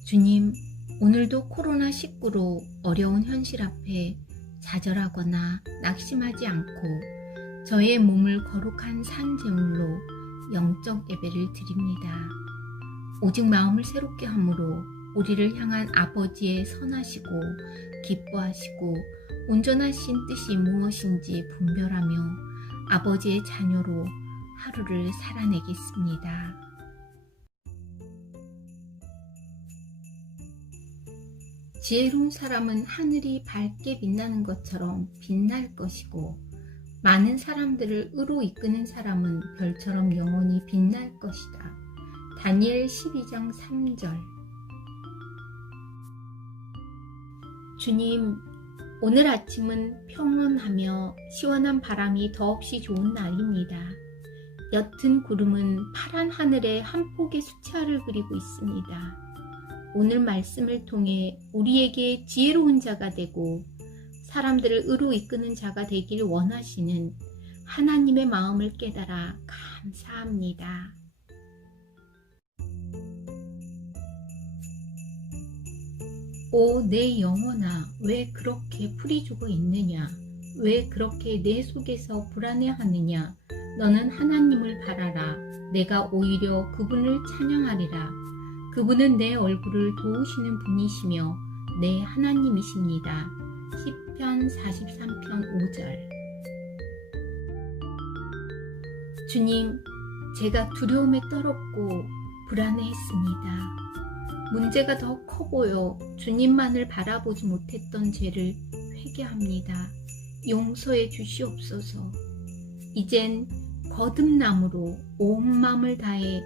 주님, 오늘도 코로나19로 어려운 현실 앞에 좌절하거나 낙심하지 않고 저의 몸을 거룩한 산 제물로 영적 예배를 드립니다. 오직 마음을 새롭게 함으로 우리를 향한 아버지의 선하시고 기뻐하시고 온전하신 뜻이 무엇인지 분별하며 아버지의 자녀로 하루를 살아내겠습니다. 지혜로운 사람은 하늘이 밝게 빛나는 것처럼 빛날 것이고 많은 사람들을 의로 이끄는 사람은 별처럼 영원히 빛날 것이다. 다니엘 12장 3절. 주님, 오늘 아침은 평온하며 시원한 바람이 더없이 좋은 날입니다. 옅은 구름은 파란 하늘에 한 폭의 수채화를 그리고 있습니다. 오늘 말씀을 통해 우리에게 지혜로운 자가 되고 사람들을 의로 이끄는 자가 되길 원하시는 하나님의 마음을 깨달아 감사합니다. 오, 내 영혼아, 왜 그렇게 풀이 죽어 있느냐? 왜 그렇게 내 속에서 불안해하느냐? 너는 하나님을 바라라. 내가 오히려 그분을 찬양하리라. 그분은 내 얼굴을 도우시는 분이시며 내 하나님이십니다. 시편 43편 5절. 주님, 제가 두려움에 떨었고 불안해했습니다. 문제가 더 커 보여 주님만을 바라보지 못했던 죄를 회개합니다. 용서해 주시옵소서. 이젠 거듭남으로 온 마음을 다해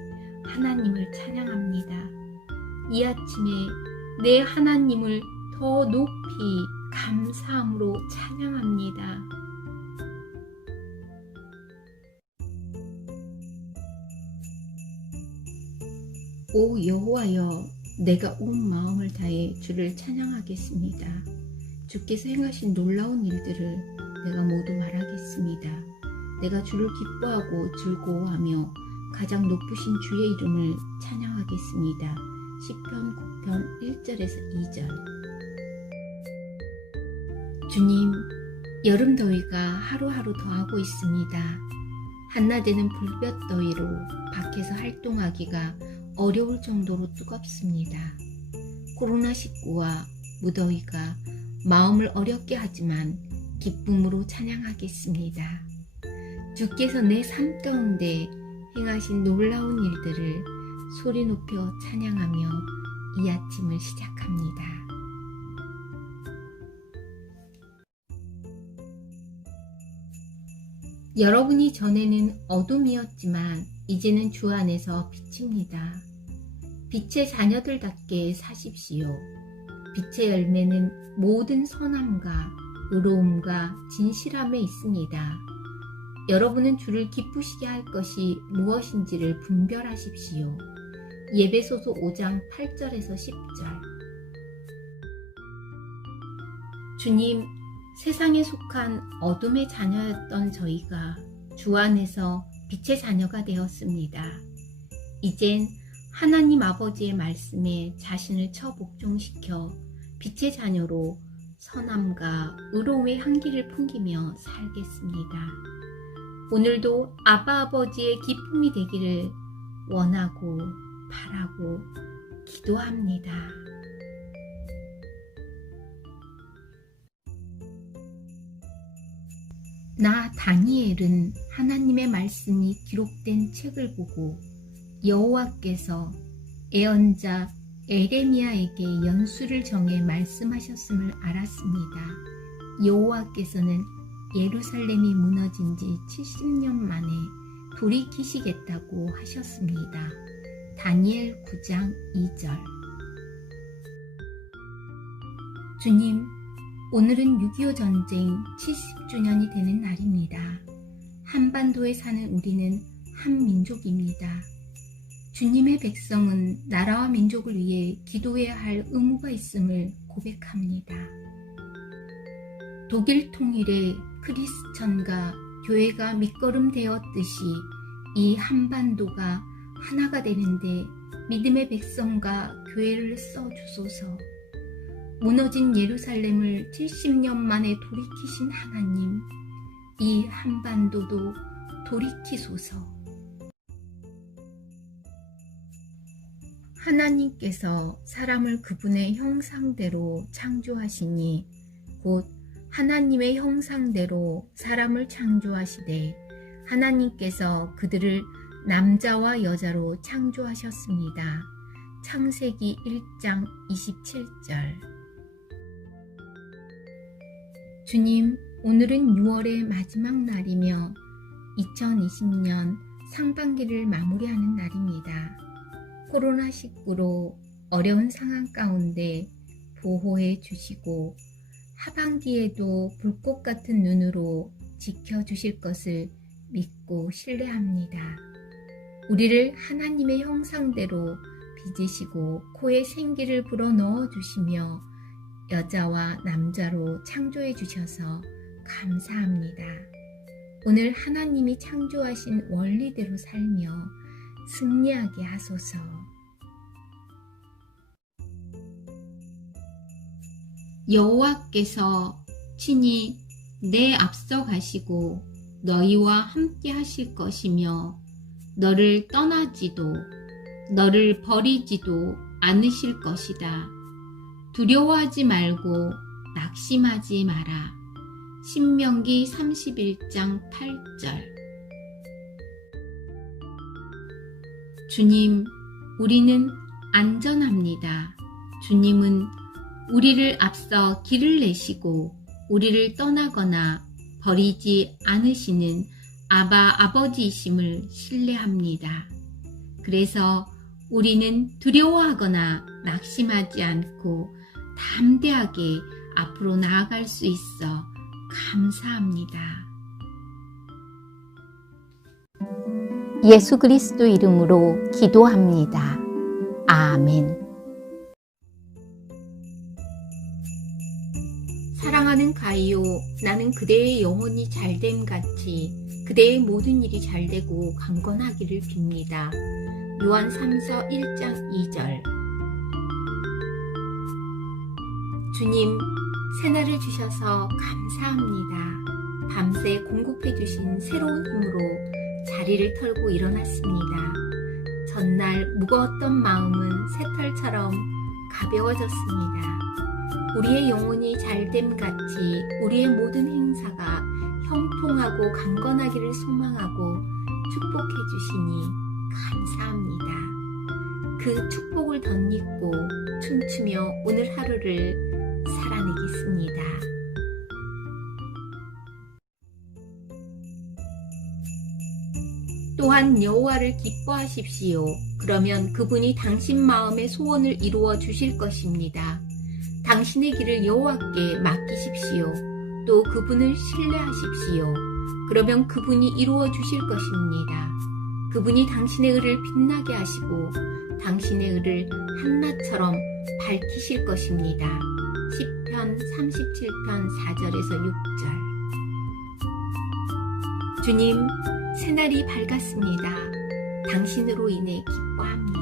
하나님을 찬양합니다. 이 아침에 내 하나님을 더 높이 감사함으로 찬양합니다. 오 여호와여, 내가 온 마음을 다해 주를 찬양하겠습니다. 주께서 행하신 놀라운 일들을 내가 모두 말하겠습니다. 내가 주를 기뻐하고 즐거워하며 가장 높으신 주의 이름을 찬양하겠습니다. 시편 9편 1절에서 2절. 주님, 여름 더위가 하루하루 더하고 있습니다. 한낮에는 불볕 더위로 밖에서 활동하기가 어려울 정도로 뜨겁습니다. 코로나19와 무더위가 마음을 어렵게 하지만 기쁨으로 찬양하겠습니다. 주께서 내 삶 가운데 행하신 놀라운 일들을 소리 높여 찬양하며 이 아침을 시작합니다. 여러분이 전에는 어둠이었지만 이제는 주 안에서 빛입니다. 빛의 자녀들답게 사십시오. 빛의 열매는 모든 선함과 의로움과 진실함에 있습니다. 여러분은 주를 기쁘시게 할 것이 무엇인지를 분별하십시오. 예배소서 5장 8절에서 10절. 주님, 세상에 속한 어둠의 자녀였던 저희가 주 안에서 빛의 자녀가 되었습니다. 이젠 하나님 아버지의 말씀에 자신을 처복종시켜 빛의 자녀로 선함과 의로움의 향기를 풍기며 살겠습니다. 오늘도 아바 아버지의 기쁨이 되기를 원하고 바라고 기도합니다. 나 다니엘은 하나님의 말씀이 기록된 책을 보고 여호와께서 예언자 에레미야에게 연수를 정해 말씀하셨음을 알았습니다. 여호와께서는 예루살렘이 무너진 지 70년 만에 돌이키시겠다고 하셨습니다. 다니엘 9장 2절. 주님, 오늘은 6.25 전쟁 70주년이 되는 날입니다. 한반도에 사는 우리는 한 민족입니다. 주님의 백성은 나라와 민족을 위해 기도해야 할 의무가 있음을 고백합니다. 독일 통일에 크리스천과 교회가 밑거름 되었듯이 이 한반도가 하나가 되는데 믿음의 백성과 교회를 써주소서. 무너진 예루살렘을 70년 만에 돌이키신 하나님, 이 한반도도 돌이키소서. 하나님께서 사람을 그분의 형상대로 창조하시니 곧 하나님의 형상대로 사람을 창조하시되 하나님께서 그들을 남자와 여자로 창조하셨습니다. 창세기 1장 27절. 주님, 오늘은 6월의 마지막 날이며 2020년 상반기를 마무리하는 날입니다. 코로나19로 어려운 상황 가운데 보호해 주시고 하반기에도 불꽃 같은 눈으로 지켜주실 것을 믿고 신뢰합니다. 우리를 하나님의 형상대로 빚으시고 코에 생기를 불어넣어 주시며 여자와 남자로 창조해 주셔서 감사합니다. 오늘 하나님이 창조하신 원리대로 살며 승리하게 하소서. 여호와께서 친히 내 앞서 가시고 너희와 함께 하실 것이며 너를 떠나지도 너를 버리지도 않으실 것이다. 두려워하지 말고 낙심하지 마라. 신명기 31장 8절. 주님, 우리는 안전합니다. 주님은 우리를 앞서 길을 내시고 우리를 떠나거나 버리지 않으시는 아버지이심을 신뢰합니다. 그래서 우리는 두려워하거나 낙심하지 않고 담대하게 앞으로 나아갈 수 있어 감사합니다. 예수 그리스도 이름으로 기도합니다. 아멘. 사랑하는 가이오, 나는 그대의 영혼이 잘됨 같이 그대의 모든 일이 잘되고 강건하기를 빕니다. 요한 3서 1장 2절. 주님, 새날을 주셔서 감사합니다. 밤새 공급해 주신 새로운 힘으로 자리를 털고 일어났습니다. 전날 무거웠던 마음은 새털처럼 가벼워졌습니다. 우리의 영혼이 잘됨 같이 우리의 모든 행사가 형통하고 강건하기를 소망하고 축복해 주시니 감사합니다. 그 축복을 덧입고 춤추며 오늘 하루를 살아내겠습니다. 또한 여호와를 기뻐하십시오. 그러면 그분이 당신 마음의 소원을 이루어 주실 것입니다. 당신의 길을 여호와께 맡기십시오. 또 그분을 신뢰하십시오. 그러면 그분이 이루어 주실 것입니다. 그분이 당신의 의를 빛나게 하시고 당신의 의를 한낮처럼 밝히실 것입니다. 시편 37편 4절에서 6절. 주님, 새날이 밝았습니다. 당신으로 인해 기뻐합니다.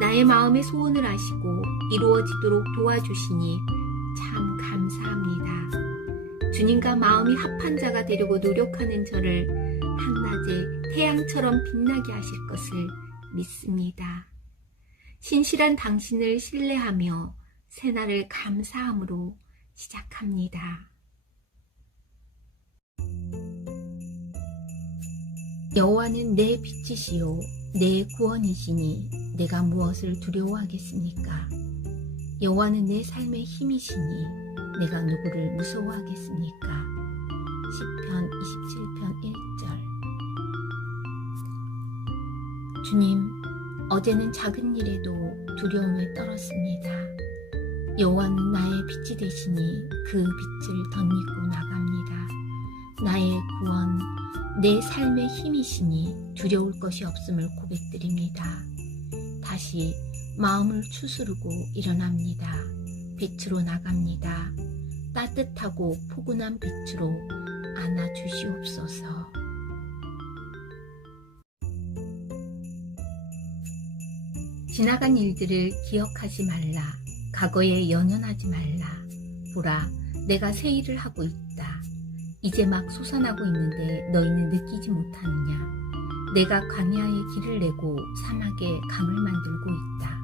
나의 마음의 소원을 아시고 이루어지도록 도와주시니 참 감사합니다. 주님과 마음이 합한 자가 되려고 노력하는 저를 한낮에 태양처럼 빛나게 하실 것을 믿습니다. 신실한 당신을 신뢰하며 새날을 감사함으로 시작합니다. 여호와는 내 빛이시요 내 구원이시니 내가 무엇을 두려워하겠습니까? 여호와는 내 삶의 힘이시니 내가 누구를 무서워하겠습니까? 시편 27편 1절. 주님, 어제는 작은 일에도 두려움에 떨었습니다. 여호와는 나의 빛이 되시니 그 빛을 덧입고 나갑니다. 나의 구원, 내 삶의 힘이시니 두려울 것이 없음을 고백드립니다. 다시 마음을 추스르고 일어납니다. 빛으로 나갑니다. 따뜻하고 포근한 빛으로 안아주시옵소서. 지나간 일들을 기억하지 말라. 과거에 연연하지 말라. 보라, 내가 새 일을 하고 있다. 이제 막 솟아나고 있는데 너희는 느끼지 못하느냐. 내가 광야에 길을 내고 사막에 강을 만들고 있다.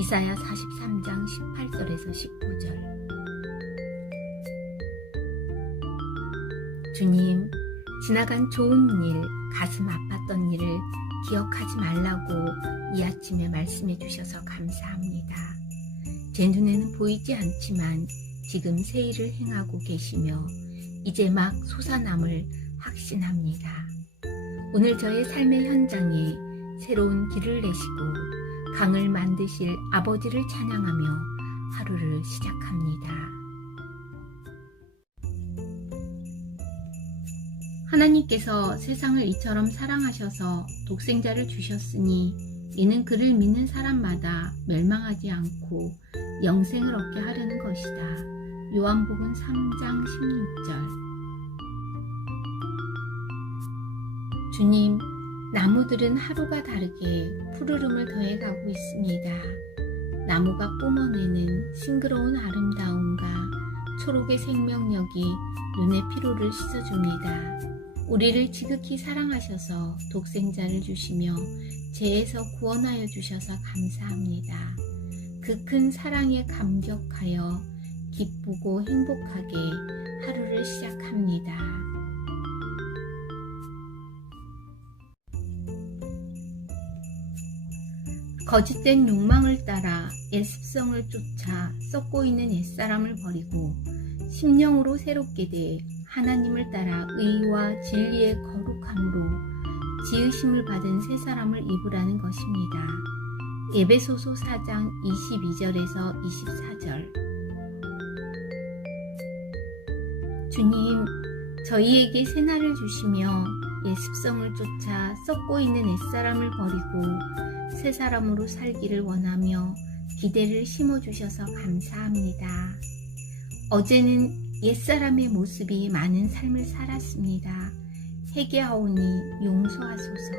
이사야 43장 18절에서 19절. 주님, 지나간 좋은 일, 가슴 아팠던 일을 기억하지 말라고 이 아침에 말씀해 주셔서 감사합니다. 제 눈에는 보이지 않지만 지금 새 일을 행하고 계시며 이제 막 솟아남을 확신합니다. 오늘 저의 삶의 현장에 새로운 길을 내시고 강을 만드실 아버지를 찬양하며 하루를 시작합니다. 하나님께서 세상을 이처럼 사랑하셔서 독생자를 주셨으니 이는 그를 믿는 사람마다 멸망하지 않고 영생을 얻게 하려는 것이다. 요한복음 3장 16절. 주님, 나무들은 하루가 다르게 푸르름을 더해가고 있습니다. 나무가 뿜어내는 싱그러운 아름다움과 초록의 생명력이 눈의 피로를 씻어줍니다. 우리를 지극히 사랑하셔서 독생자를 주시며 죄에서 구원하여 주셔서 감사합니다. 그 큰 사랑에 감격하여 기쁘고 행복하게 하루를 시작합니다. 거짓된 욕망을 따라 옛습성을 쫓아 썩고 있는 옛사람을 버리고 심령으로 새롭게 돼 하나님을 따라 의와 진리의 거룩함으로 지으심을 받은 새 사람을 입으라는 것입니다. 에베소서 4장 22절에서 24절. 주님, 저희에게 새날을 주시며 옛습성을 쫓아 썩고 있는 옛사람을 버리고 새 사람으로 살기를 원하며 기대를 심어주셔서 감사합니다. 어제는 옛사람의 모습이 많은 삶을 살았습니다. 회개하오니 용서하소서.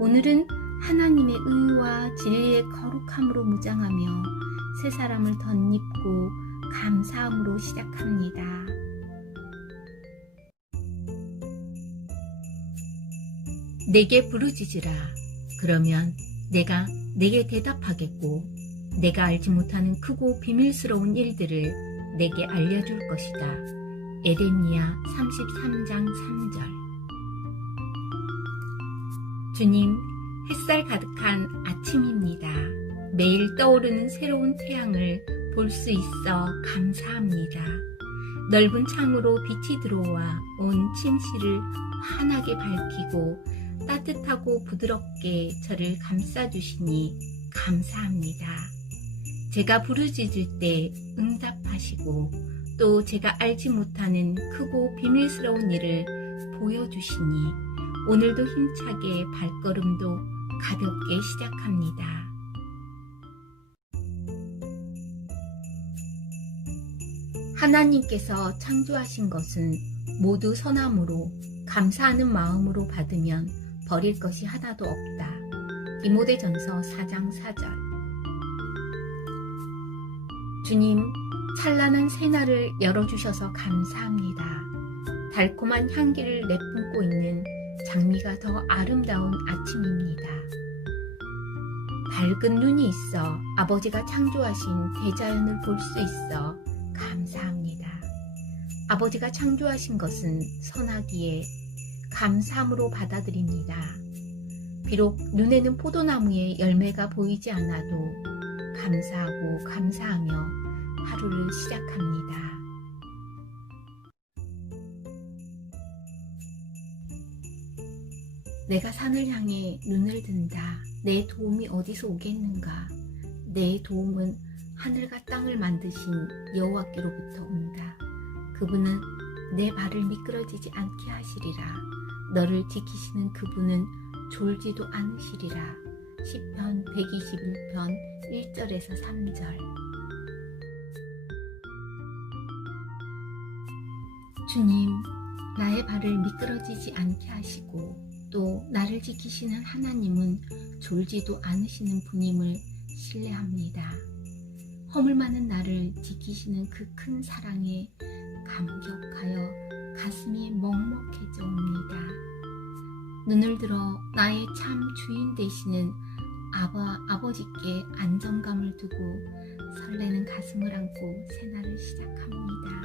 오늘은 하나님의 의와 진리의 거룩함으로 무장하며 새 사람을 덧입고 감사함으로 시작합니다. 내게 부르짖으라. 그러면 내가 내게 대답하겠고 내가 알지 못하는 크고 비밀스러운 일들을 내게 알려줄 것이다. 에레미야 33장 3절. 주님, 햇살 가득한 아침입니다. 매일 떠오르는 새로운 태양을 볼 수 있어 감사합니다. 넓은 창으로 빛이 들어와 온 침실을 환하게 밝히고 따뜻하고 부드럽게 저를 감싸주시니 감사합니다. 제가 부르짖을 때 응답하시고 또 제가 알지 못하는 크고 비밀스러운 일을 보여주시니 오늘도 힘차게 발걸음도 가볍게 시작합니다. 하나님께서 창조하신 것은 모두 선함으로 감사하는 마음으로 받으면 버릴 것이 하나도 없다. 디모데전서 4장 4절. 주님, 찬란한 새날을 열어주셔서 감사합니다. 달콤한 향기를 내뿜고 있는 장미가 더 아름다운 아침입니다. 밝은 눈이 있어 아버지가 창조하신 대자연을 볼 수 있어 감사합니다. 아버지가 창조하신 것은 선하기에 감사함으로 받아들입니다. 비록 눈에는 포도나무에 열매가 보이지 않아도 감사하고 감사하며 하루를 시작합니다. 내가 산을 향해 눈을 든다. 내 도움이 어디서 오겠는가? 내 도움은 하늘과 땅을 만드신 여호와께로부터 온다. 그분은 내 발을 미끄러지지 않게 하시리라. 너를 지키시는 그분은 졸지도 않으시리라. 시편 121편 1절에서 3절. 주님, 나의 발을 미끄러지지 않게 하시고 또 나를 지키시는 하나님은 졸지도 않으시는 분임을 신뢰합니다. 허물 많은 나를 지키시는 그 큰 사랑에 감격하여 가슴이 먹먹해져 옵니다. 눈을 들어 나의 참 주인 되시는 아버지께 안정감을 두고 설레는 가슴을 안고 새날을 시작합니다.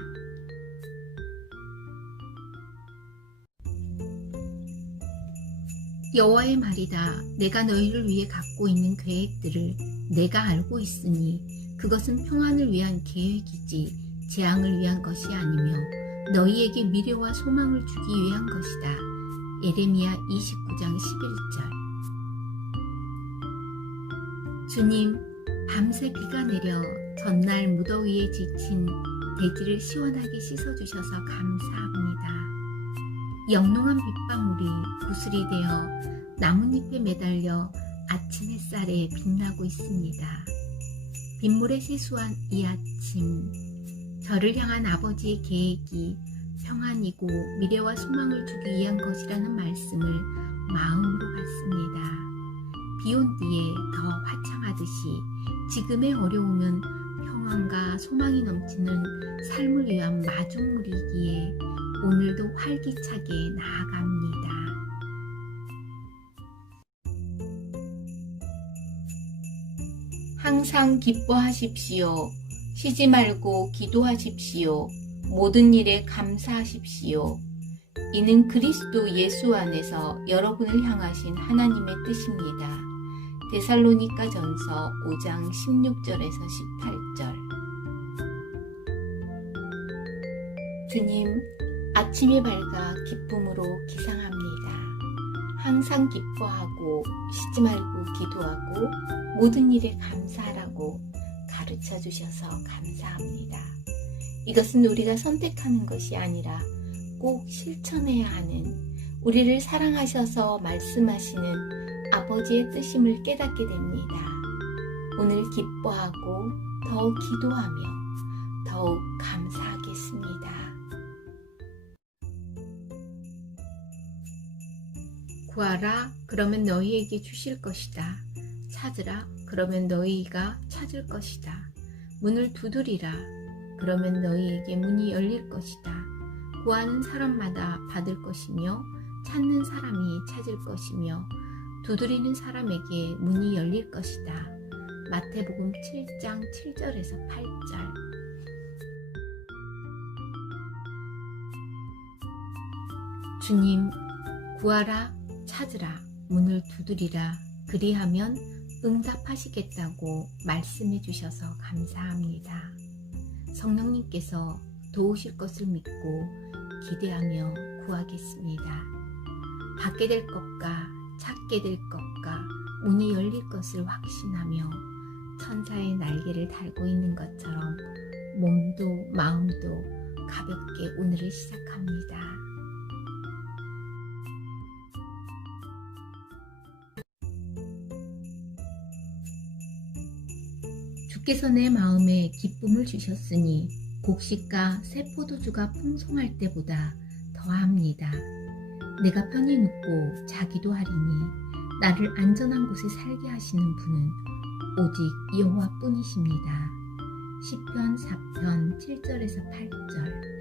여호와의 말이다. 내가 너희를 위해 갖고 있는 계획들을 내가 알고 있으니 그것은 평안을 위한 계획이지 재앙을 위한 것이 아니며 너희에게 미래와 소망을 주기 위한 것이다. 예레미야 29장 11절. 주님, 밤새 비가 내려 전날 무더위에 지친 대지를 시원하게 씻어주셔서 감사합니다. 영롱한 빗방울이 구슬이 되어 나뭇잎에 매달려 아침 햇살에 빛나고 있습니다. 빗물에 세수한 이 아침, 저를 향한 아버지의 계획이 평안이고 미래와 소망을 주기 위한 것이라는 말씀을 마음으로 받습니다. 비온 뒤에 더 화창하듯이 지금의 어려움은 평안과 소망이 넘치는 삶을 위한 마중물이기에 오늘도 활기차게 나아갑니다. 항상 기뻐하십시오. 쉬지 말고 기도하십시오. 모든 일에 감사하십시오. 이는 그리스도 예수 안에서 여러분을 향하신 하나님의 뜻입니다. 데살로니가 전서 5장 16절에서 18절. 주님, 아침이 밝아 기쁨으로 기상합니다. 항상 기뻐하고 쉬지 말고 기도하고 모든 일에 감사하라고 가르쳐 주셔서 감사합니다. 이것은 우리가 선택하는 것이 아니라 꼭 실천해야 하는, 우리를 사랑하셔서 말씀하시는 아버지의 뜻임을 깨닫게 됩니다. 오늘 기뻐하고 더욱 기도하며 더욱 감사하겠습니다. 구하라, 그러면 너희에게 주실 것이다. 찾으라, 그러면 너희가 찾을 것이다. 문을 두드리라, 그러면 너희에게 문이 열릴 것이다. 구하는 사람마다 받을 것이며 찾는 사람이 찾을 것이며 두드리는 사람에게 문이 열릴 것이다. 마태복음 7장 7절에서 8절. 주님, 구하라, 찾으라, 문을 두드리라, 그리하면 응답하시겠다고 말씀해 주셔서 감사합니다. 성령님께서 도우실 것을 믿고 기대하며 구하겠습니다. 받게 될 것과 찾게 될 것과 문이 열릴 것을 확신하며 천사의 날개를 달고 있는 것처럼 몸도 마음도 가볍게 오늘을 시작합니다. 주께서 내 마음에 기쁨을 주셨으니 곡식과 새 포도주가 풍성할 때보다 더합니다. 내가 편히 눕고 자기도 하리니 나를 안전한 곳에 살게 하시는 분은 오직 여호와뿐이십니다. 시편 4편 7절에서 8절.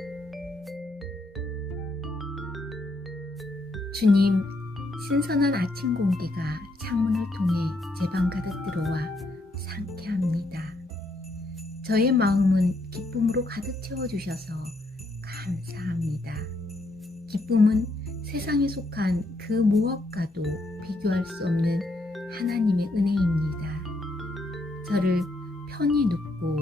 주님, 신선한 아침 공기가 창문을 통해 제 방 가득 들어와 상쾌합니다. 저의 마음은 기쁨으로 가득 채워주셔서 감사합니다. 기쁨은 세상에 속한 그 무엇과도 비교할 수 없는 하나님의 은혜입니다. 저를 편히 눕고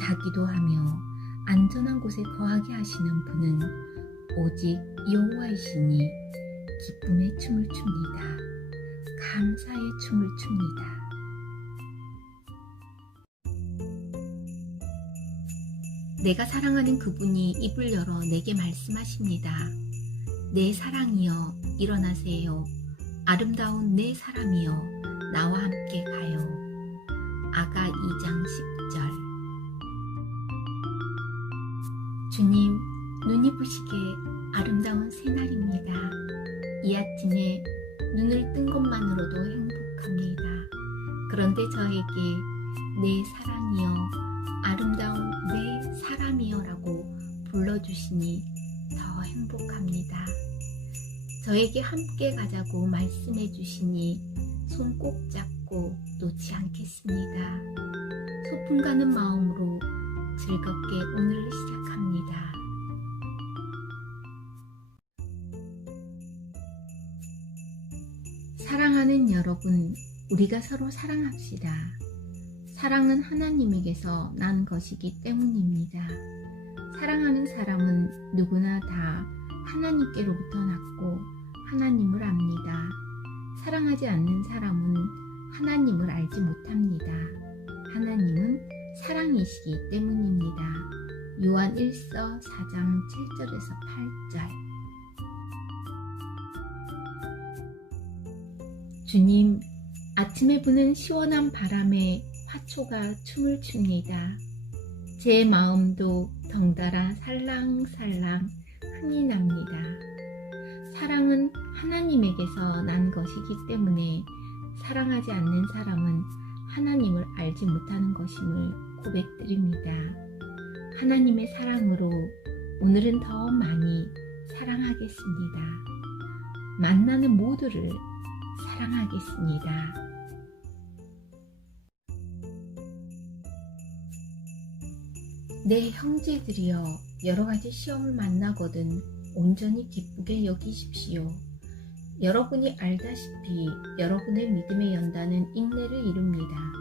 자기도 하며 안전한 곳에 거하게 하시는 분은 오직 여호와이시니 기쁨의 춤을 춥니다. 감사의 춤을 춥니다. 내가 사랑하는 그분이 입을 열어 내게 말씀하십니다. 내 사랑이여 일어나세요. 아름다운 내 사람이여 나와 함께 가요. 아가 2장 10절. 주님, 눈이 부시게 아름다운 새날입니다. 이 아침에 눈을 뜬 것만으로도 행복합니다. 그런데 저에게 내 사랑이여, 아름다운 내 사람이여 라고 불러주시니 더 행복합니다. 저에게 함께 가자고 말씀해 주시니 손 꼭 잡고 놓지 않겠습니다. 소풍 가는 마음으로 즐겁게 오늘을 시작합니다. 사랑하는 여러분, 우리가 서로 사랑합시다. 사랑은 하나님에게서 난 것이기 때문입니다. 사랑하는 사람은 누구나 다 하나님께로부터 났고 하나님을 압니다. 사랑하지 않는 사람은 하나님을 알지 못합니다. 하나님은 사랑이시기 때문입니다. 요한 1서 4장 7절에서 8절. 주님, 아침에 부는 시원한 바람에 화초가 춤을 춥니다. 제 마음도 덩달아 살랑살랑 흥이 납니다. 사랑은 하나님에게서 난 것이기 때문에 사랑하지 않는 사람은 하나님을 알지 못하는 것임을 고백드립니다. 하나님의 사랑으로 오늘은 더 많이 사랑하겠습니다. 만나는 모두를 사랑하겠습니다. 내 형제들이여, 여러가지 시험을 만나거든 온전히 기쁘게 여기십시오. 여러분이 알다시피 여러분의 믿음의 연단은 인내를 이룹니다.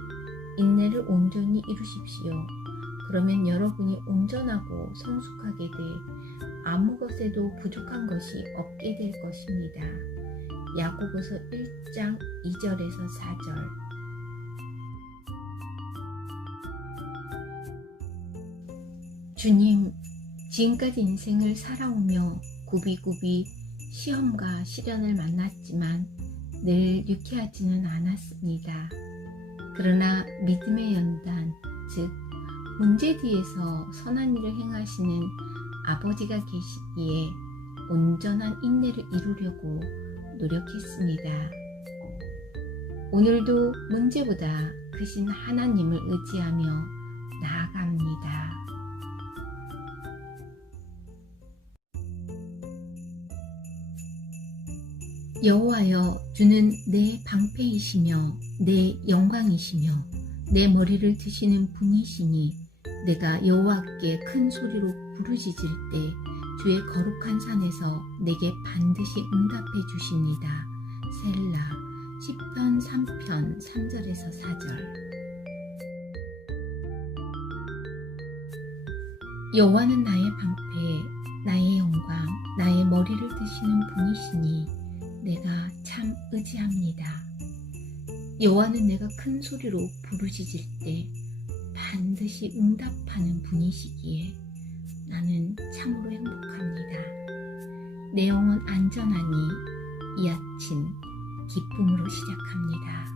인내를 온전히 이루십시오. 그러면 여러분이 온전하고 성숙하게 돼 아무 것에도 부족한 것이 없게 될 것입니다. 야고보서 1장 2절에서 4절. 주님, 지금까지 인생을 살아오며 굽이굽이 시험과 시련을 만났지만 늘 유쾌하지는 않았습니다. 그러나 믿음의 연단, 즉 문제 뒤에서 선한 일을 행하시는 아버지가 계시기에 온전한 인내를 이루려고 노력했습니다. 오늘도 문제보다 크신 하나님을 의지하며 나아갑니다. 여호와여, 주는 내 방패이시며 내 영광이시며 내 머리를 드시는 분이시니 내가 여호와께 큰 소리로 부르짖을 때 주의 거룩한 산에서 내게 반드시 응답해 주십니다. 셀라. 시편 3편 3절에서 4절. 여호와는 나의 방패, 나의 영광, 나의 머리를 드시는 분이시니 내가 참 의지합니다. 여호와는 내가 큰 소리로 부르짖을 때 반드시 응답하는 분이시기에 나는 참으로 행복합니다. 내 영혼 안전하니 이 아침 기쁨으로 시작합니다.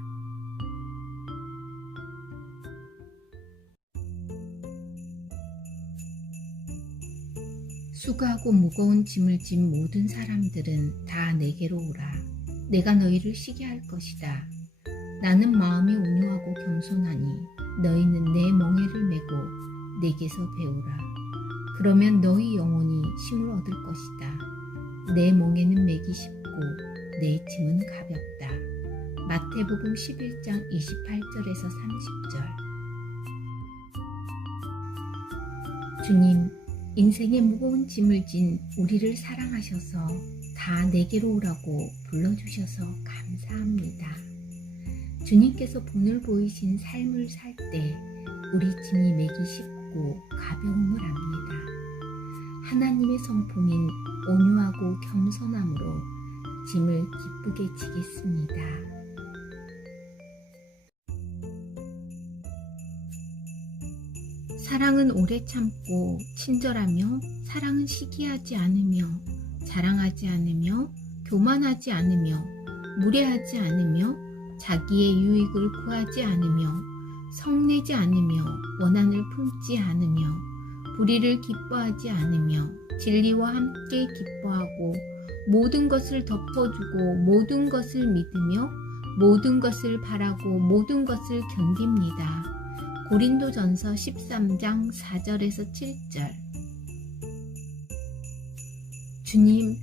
수고하고 무거운 짐을 진 모든 사람들은 다 내게로 오라. 내가 너희를 쉬게 할 것이다. 나는 마음이 온유하고 겸손하니 너희는 내 멍에를 메고 내게서 배우라. 그러면 너희 영혼이 쉼을 얻을 것이다. 내 멍에는 매기 쉽고 내 짐은 가볍다. 마태복음 11장 28절에서 30절. 주님, 인생의 무거운 짐을 진 우리를 사랑하셔서 다 내게로 오라고 불러주셔서 감사합니다. 주님께서 본을 보이신 삶을 살 때 우리 짐이 매기 쉽고 가벼움을 압니다. 하나님의 성품인 온유하고 겸손함으로 짐을 기쁘게 지겠습니다. 사랑은 오래 참고 친절하며, 사랑은 시기하지 않으며, 자랑하지 않으며, 교만하지 않으며, 무례하지 않으며, 자기의 유익을 구하지 않으며, 성내지 않으며, 원한을 품지 않으며, 불의를 기뻐하지 않으며, 진리와 함께 기뻐하고 모든 것을 덮어주고 모든 것을 믿으며 모든 것을 바라고 모든 것을 견딥니다. 고린도전서 13장 4절에서 7절. 주님,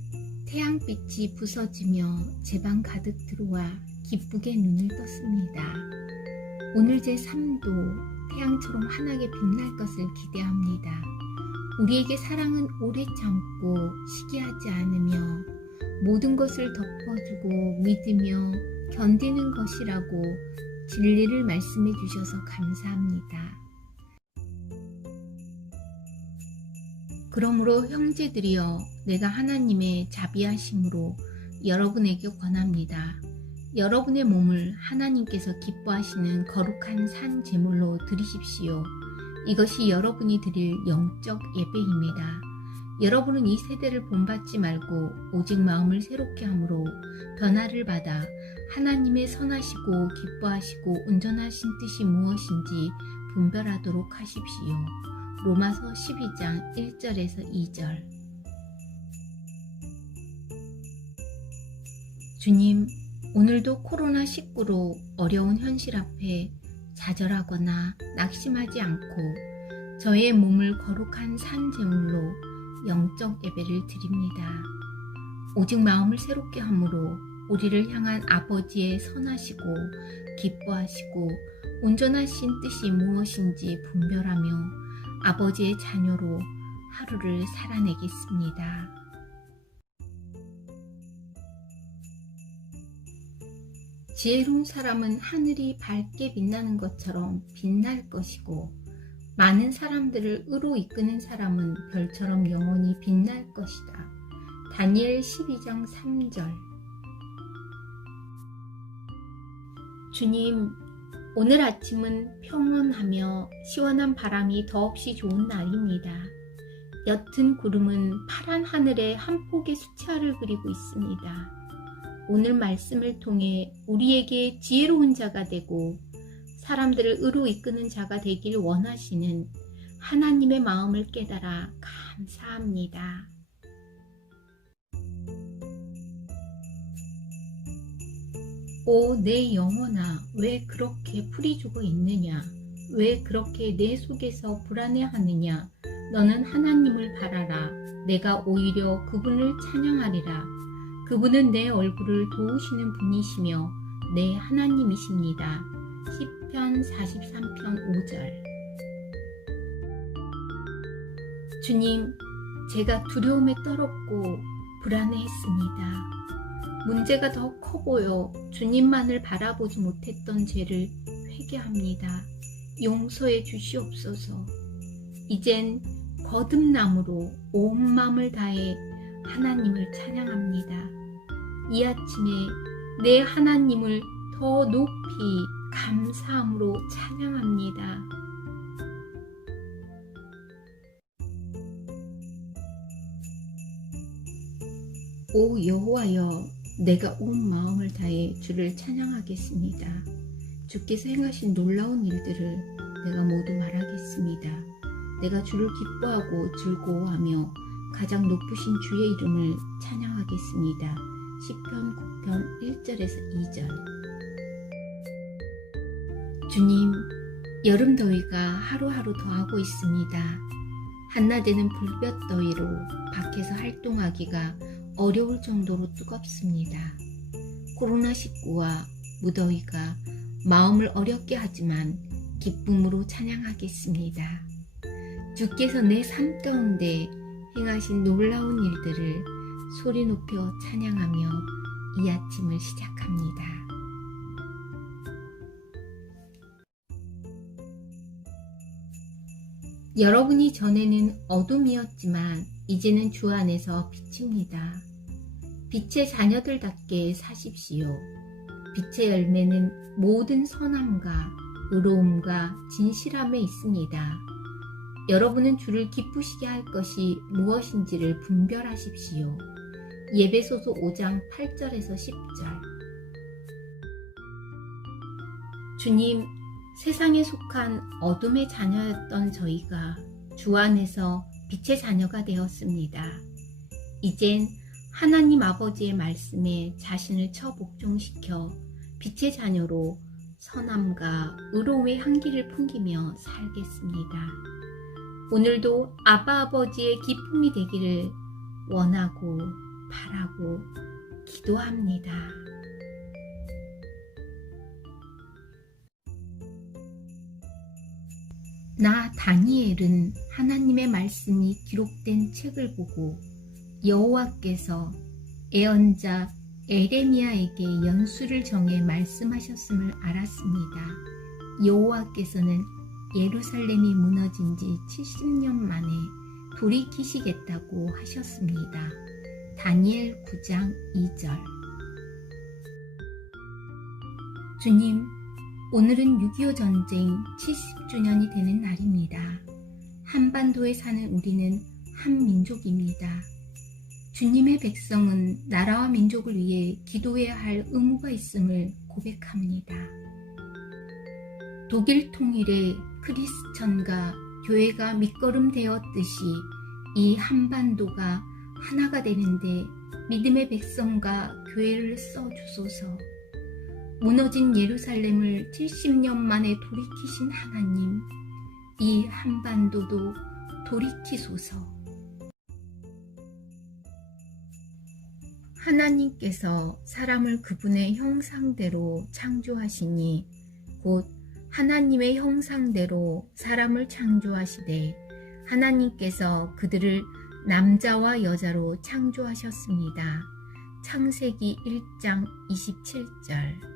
태양빛이 부서지며 제 방 가득 들어와 기쁘게 눈을 떴습니다. 오늘 제 삶도 태양처럼 환하게 빛날 것을 기대합니다. 우리에게 사랑은 오래 참고 시기하지 않으며 모든 것을 덮어주고 믿으며 견디는 것이라고 진리를 말씀해 주셔서 감사합니다. 그러므로 형제들이여, 내가 하나님의 자비하심으로 여러분에게 권합니다. 여러분의 몸을 하나님께서 기뻐하시는 거룩한 산 제물로 드리십시오. 이것이 여러분이 드릴 영적 예배입니다. 여러분은 이 세대를 본받지 말고 오직 마음을 새롭게 함으로 변화를 받아 하나님의 선하시고 기뻐하시고 온전하신 뜻이 무엇인지 분별하도록 하십시오. 로마서 12장 1절에서 2절. 주님, 오늘도 코로나19로 어려운 현실 앞에 좌절하거나 낙심하지 않고 저의 몸을 거룩한 산 제물로 영적 예배를 드립니다. 오직 마음을 새롭게 함으로 우리를 향한 아버지의 선하시고 기뻐하시고 온전하신 뜻이 무엇인지 분별하며 아버지의 자녀로 하루를 살아내겠습니다. 지혜로운 사람은 하늘이 밝게 빛나는 것처럼 빛날 것이고 많은 사람들을 의로 이끄는 사람은 별처럼 영원히 빛날 것이다. 다니엘 12장 3절. 주님, 오늘 아침은 평온하며 시원한 바람이 더없이 좋은 날입니다. 옅은 구름은 파란 하늘에 한 폭의 수채화를 그리고 있습니다. 오늘 말씀을 통해 우리에게 지혜로운 자가 되고 사람들을 의로 이끄는 자가 되길 원하시는 하나님의 마음을 깨달아 감사합니다. 오, 내 영혼아, 왜 그렇게 풀이 죽어 있느냐? 왜 그렇게 내 속에서 불안해하느냐? 너는 하나님을 바라라. 내가 오히려 그분을 찬양하리라. 그분은 내 얼굴을 도우시는 분이시며 내 하나님이십니다. 시편 43편 5절. 주님, 제가 두려움에 떨었고 불안해했습니다. 문제가 더 커 보여 주님만을 바라보지 못했던 죄를 회개합니다. 용서해 주시옵소서. 이젠 거듭남으로 온 마음을 다해 하나님을 찬양합니다. 이 아침에 내 하나님을 더 높이 감사함으로 찬양합니다. 오 여호와여, 내가 온 마음을 다해 주를 찬양하겠습니다. 주께서 행하신 놀라운 일들을 내가 모두 말하겠습니다. 내가 주를 기뻐하고 즐거워하며 가장 높으신 주의 이름을 찬양하겠습니다. 시편 9편 1절에서 2절. 주님, 여름 더위가 하루하루 더하고 있습니다. 한낮에는 불볕 더위로 밖에서 활동하기가 어려울 정도로 뜨겁습니다. 코로나19와 무더위가 마음을 어렵게 하지만 기쁨으로 찬양하겠습니다. 주께서 내 삶 가운데 행하신 놀라운 일들을 소리 높여 찬양하며 이 아침을 시작합니다. 여러분이 전에는 어둠이었지만 이제는 주 안에서 빛입니다. 빛의 자녀들답게 사십시오. 빛의 열매는 모든 선함과 의로움과 진실함에 있습니다. 여러분은 주를 기쁘시게 할 것이 무엇인지를 분별하십시오. 예배소서 5장 8절에서 10절. 주님, 세상에 속한 어둠의 자녀였던 저희가 주 안에서 빛의 자녀가 되었습니다. 이젠 하나님 아버지의 말씀에 자신을 처복종시켜 빛의 자녀로 선함과 의로움의 향기를 풍기며 살겠습니다. 오늘도 아바 아버지의 기쁨이 되기를 원하고 바라고 기도합니다. 나 다니엘은 하나님의 말씀이 기록된 책을 보고 여호와께서 예언자 에레미야에게 연수를 정해 말씀하셨음을 알았습니다. 여호와께서는 예루살렘이 무너진 지 70년 만에 돌이키시겠다고 하셨습니다. 다니엘 9장 2절. 주님, 오늘은 6.25 전쟁 70주년이 되는 날입니다. 한반도에 사는 우리는 한 민족입니다. 주님의 백성은 나라와 민족을 위해 기도해야 할 의무가 있음을 고백합니다. 독일 통일에 크리스천과 교회가 밑거름 되었듯이 이 한반도가 하나가 되는데 믿음의 백성과 교회를 써주소서. 무너진 예루살렘을 70년 만에 돌이키신 하나님, 이 한반도도 돌이키소서. 하나님께서 사람을 그분의 형상대로 창조하시니 곧 하나님의 형상대로 사람을 창조하시되 하나님께서 그들을 남자와 여자로 창조하셨습니다. 창세기 1장 27절.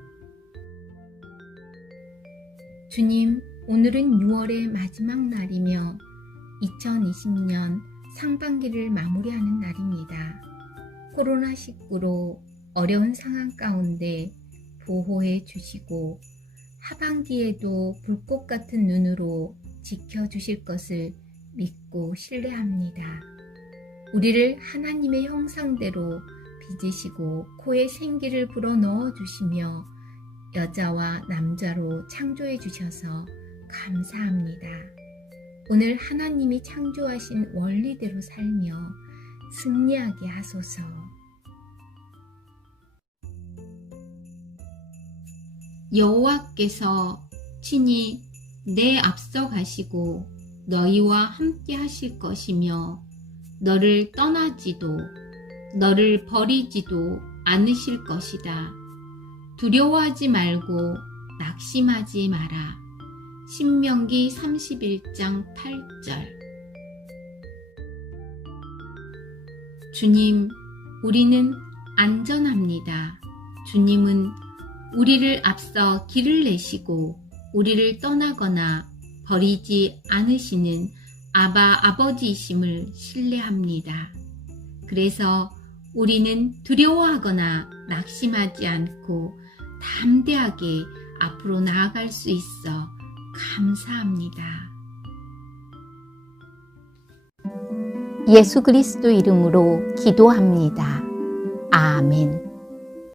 주님, 오늘은 6월의 마지막 날이며 2020년 상반기를 마무리하는 날입니다. 코로나19로 어려운 상황 가운데 보호해 주시고 하반기에도 불꽃 같은 눈으로 지켜주실 것을 믿고 신뢰합니다. 우리를 하나님의 형상대로 빚으시고 코에 생기를 불어넣어 주시며 여자와 남자로 창조해 주셔서 감사합니다. 오늘 하나님이 창조하신 원리대로 살며 승리하게 하소서. 여호와께서 친히 내 앞서 가시고 너희와 함께 하실 것이며 너를 떠나지도 너를 버리지도 않으실 것이다. 두려워하지 말고 낙심하지 마라. 신명기 31장 8절. 주님, 우리는 안전합니다. 주님은 우리를 앞서 길을 내시고 우리를 떠나거나 버리지 않으시는 아바 아버지이심을 신뢰합니다. 그래서 우리는 두려워하거나 낙심하지 않고 담대하게 앞으로 나아갈 수 있어 감사합니다. 예수 그리스도 이름으로 기도합니다. 아멘.